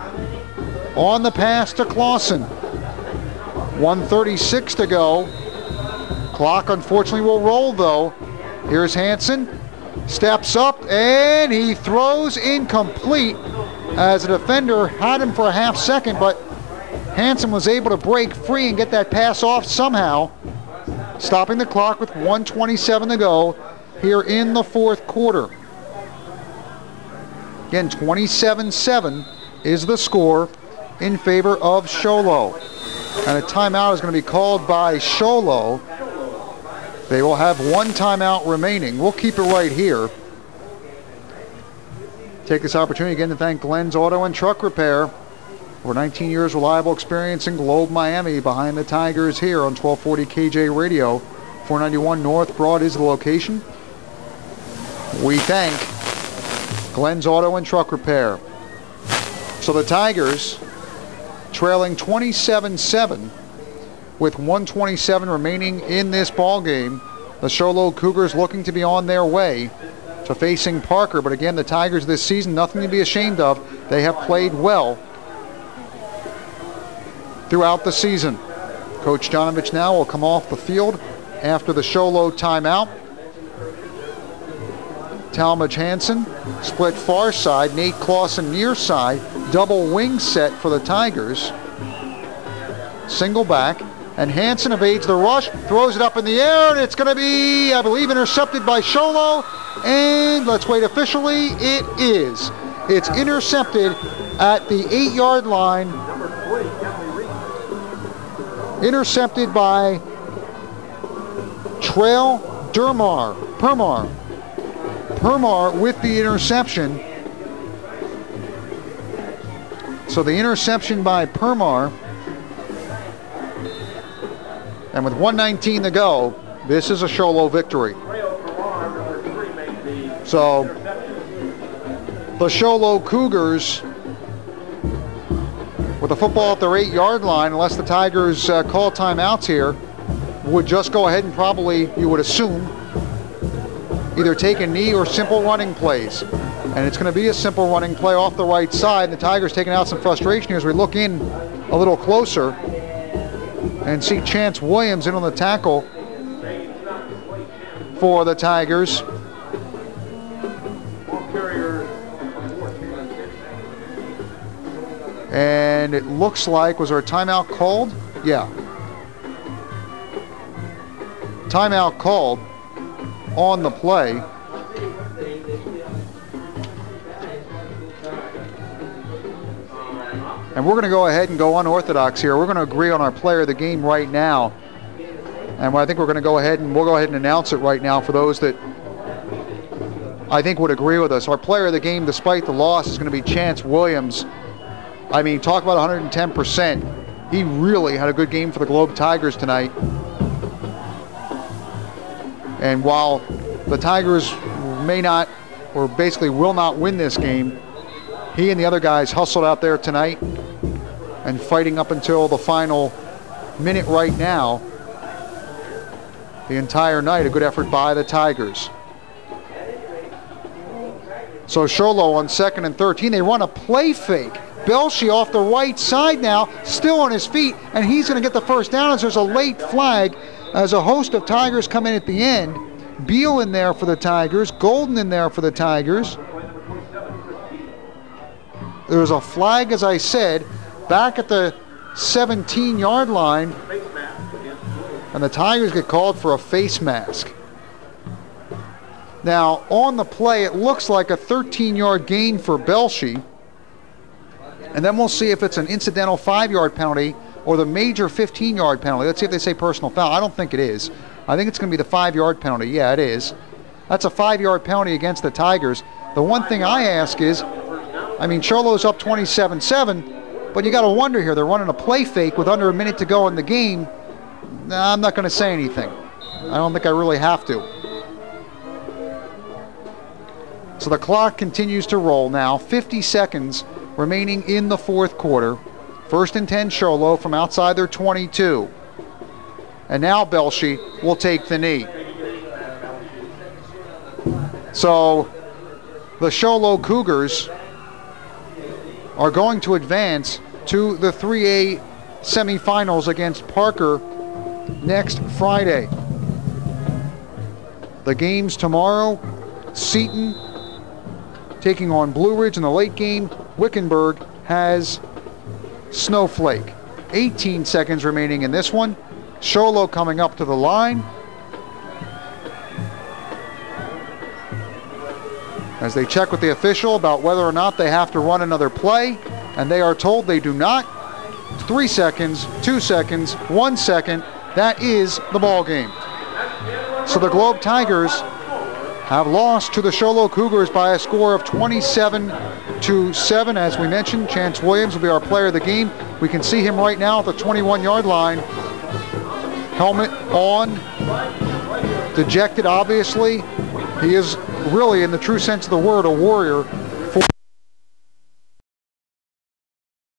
on the pass to Clausen. 1:36 to go. Clock unfortunately will roll though. Here's Hansen. steps up, and he throws incomplete as a defender had him for a half second, but Hansen was able to break free and get that pass off somehow, stopping the clock with 1:27 to go here in the fourth quarter. Again, 27-7 is the score in favor of Sholo. And a timeout is going to be called by Sholo. They will have one timeout remaining. We'll keep it right here. Take this opportunity again to thank Glenn's Auto and Truck Repair. Over 19 years reliable experience in Globe, Miami, behind the Tigers here on 1240 KJ Radio. 491 North Broad is the location. We thank Glenn's Auto and Truck Repair. So the Tigers trailing 27-7 with 1:27 remaining in this ball game. The Sholo Cougars looking to be on their way to facing Parker. But again, the Tigers this season, nothing to be ashamed of. They have played well throughout the season. Coach Jonovich now will come off the field after the Sholo timeout. Talmadge Hansen split far side, Nate Clausen near side, double wing set for the Tigers. Single back, and Hansen evades the rush, throws it up in the air, and it's going to be, I believe, intercepted by Sholo. And let's wait officially, it is. It's intercepted at the 8-yard line. Intercepted by Trail Permar with the interception. So the interception by Permar. And with 1:19 to go, this is a Sholo victory. So the Sholo Cougars, with the football at their 8-yard line, unless the Tigers call timeouts here, would just go ahead and probably, you would assume, either take a knee or simple running plays. And it's going to be a simple running play off the right side. The Tigers taking out some frustration here as we look in a little closer and see Chance Williams in on the tackle for the Tigers. And it looks like, was there a timeout called? Yeah. Timeout called on the play. And we're going to go ahead and go unorthodox here. We're going to agree on our player of the game right now. And I think we're going to go ahead and we'll go ahead and announce it right now for those that I think would agree with us. Our player of the game, despite the loss, is going to be Chance Williams. I mean, talk about 110%. He really had a good game for the Globe Tigers tonight. And while the Tigers may not, or basically will not win this game, he and the other guys hustled out there tonight and fighting up until the final minute right now. The entire night, a good effort by the Tigers. So Sholo on 2nd and 13, they run a play fake. Belshie off the right side now, still on his feet, and he's going to get the first down as there's a late flag as a host of Tigers come in at the end. Beal in there for the Tigers, Golden in there for the Tigers. There was a flag, as I said, back at the 17-yard line, and the Tigers get called for a face mask. Now, on the play, it looks like a 13-yard gain for Belshie. And then we'll see if it's an incidental 5-yard penalty or the major 15-yard penalty. Let's see if they say personal foul. I don't think it is. I think it's going to be the 5-yard penalty. Yeah, it is. That's a 5-yard penalty against the Tigers. The one thing I ask is, I mean, Sholo's up 27-7, but you got to wonder here. They're running a play fake with under a minute to go in the game. Nah, I'm not going to say anything. I don't think I really have to. So the clock continues to roll now. 50 seconds remaining in the fourth quarter. 1st and 10 Sholo from outside their 22. And now Belshie will take the knee. So the Sholo Cougars are going to advance to the 3A semifinals against Parker next Friday. The games tomorrow, Seton taking on Blue Ridge in the late game. Wickenburg has Snowflake. 18 seconds remaining in this one. Sholo coming up to the line. As they check with the official about whether or not they have to run another play, and they are told they do not. 3 seconds, 2 seconds, 1 second. That is the ball game. So the Globe Tigers have lost to the Sholo Cougars by a score of 27-7. As we mentioned, Chance Williams will be our player of the game. We can see him right now at the 21-yard line. Helmet on, dejected obviously. He is really, in the true sense of the word, a warrior.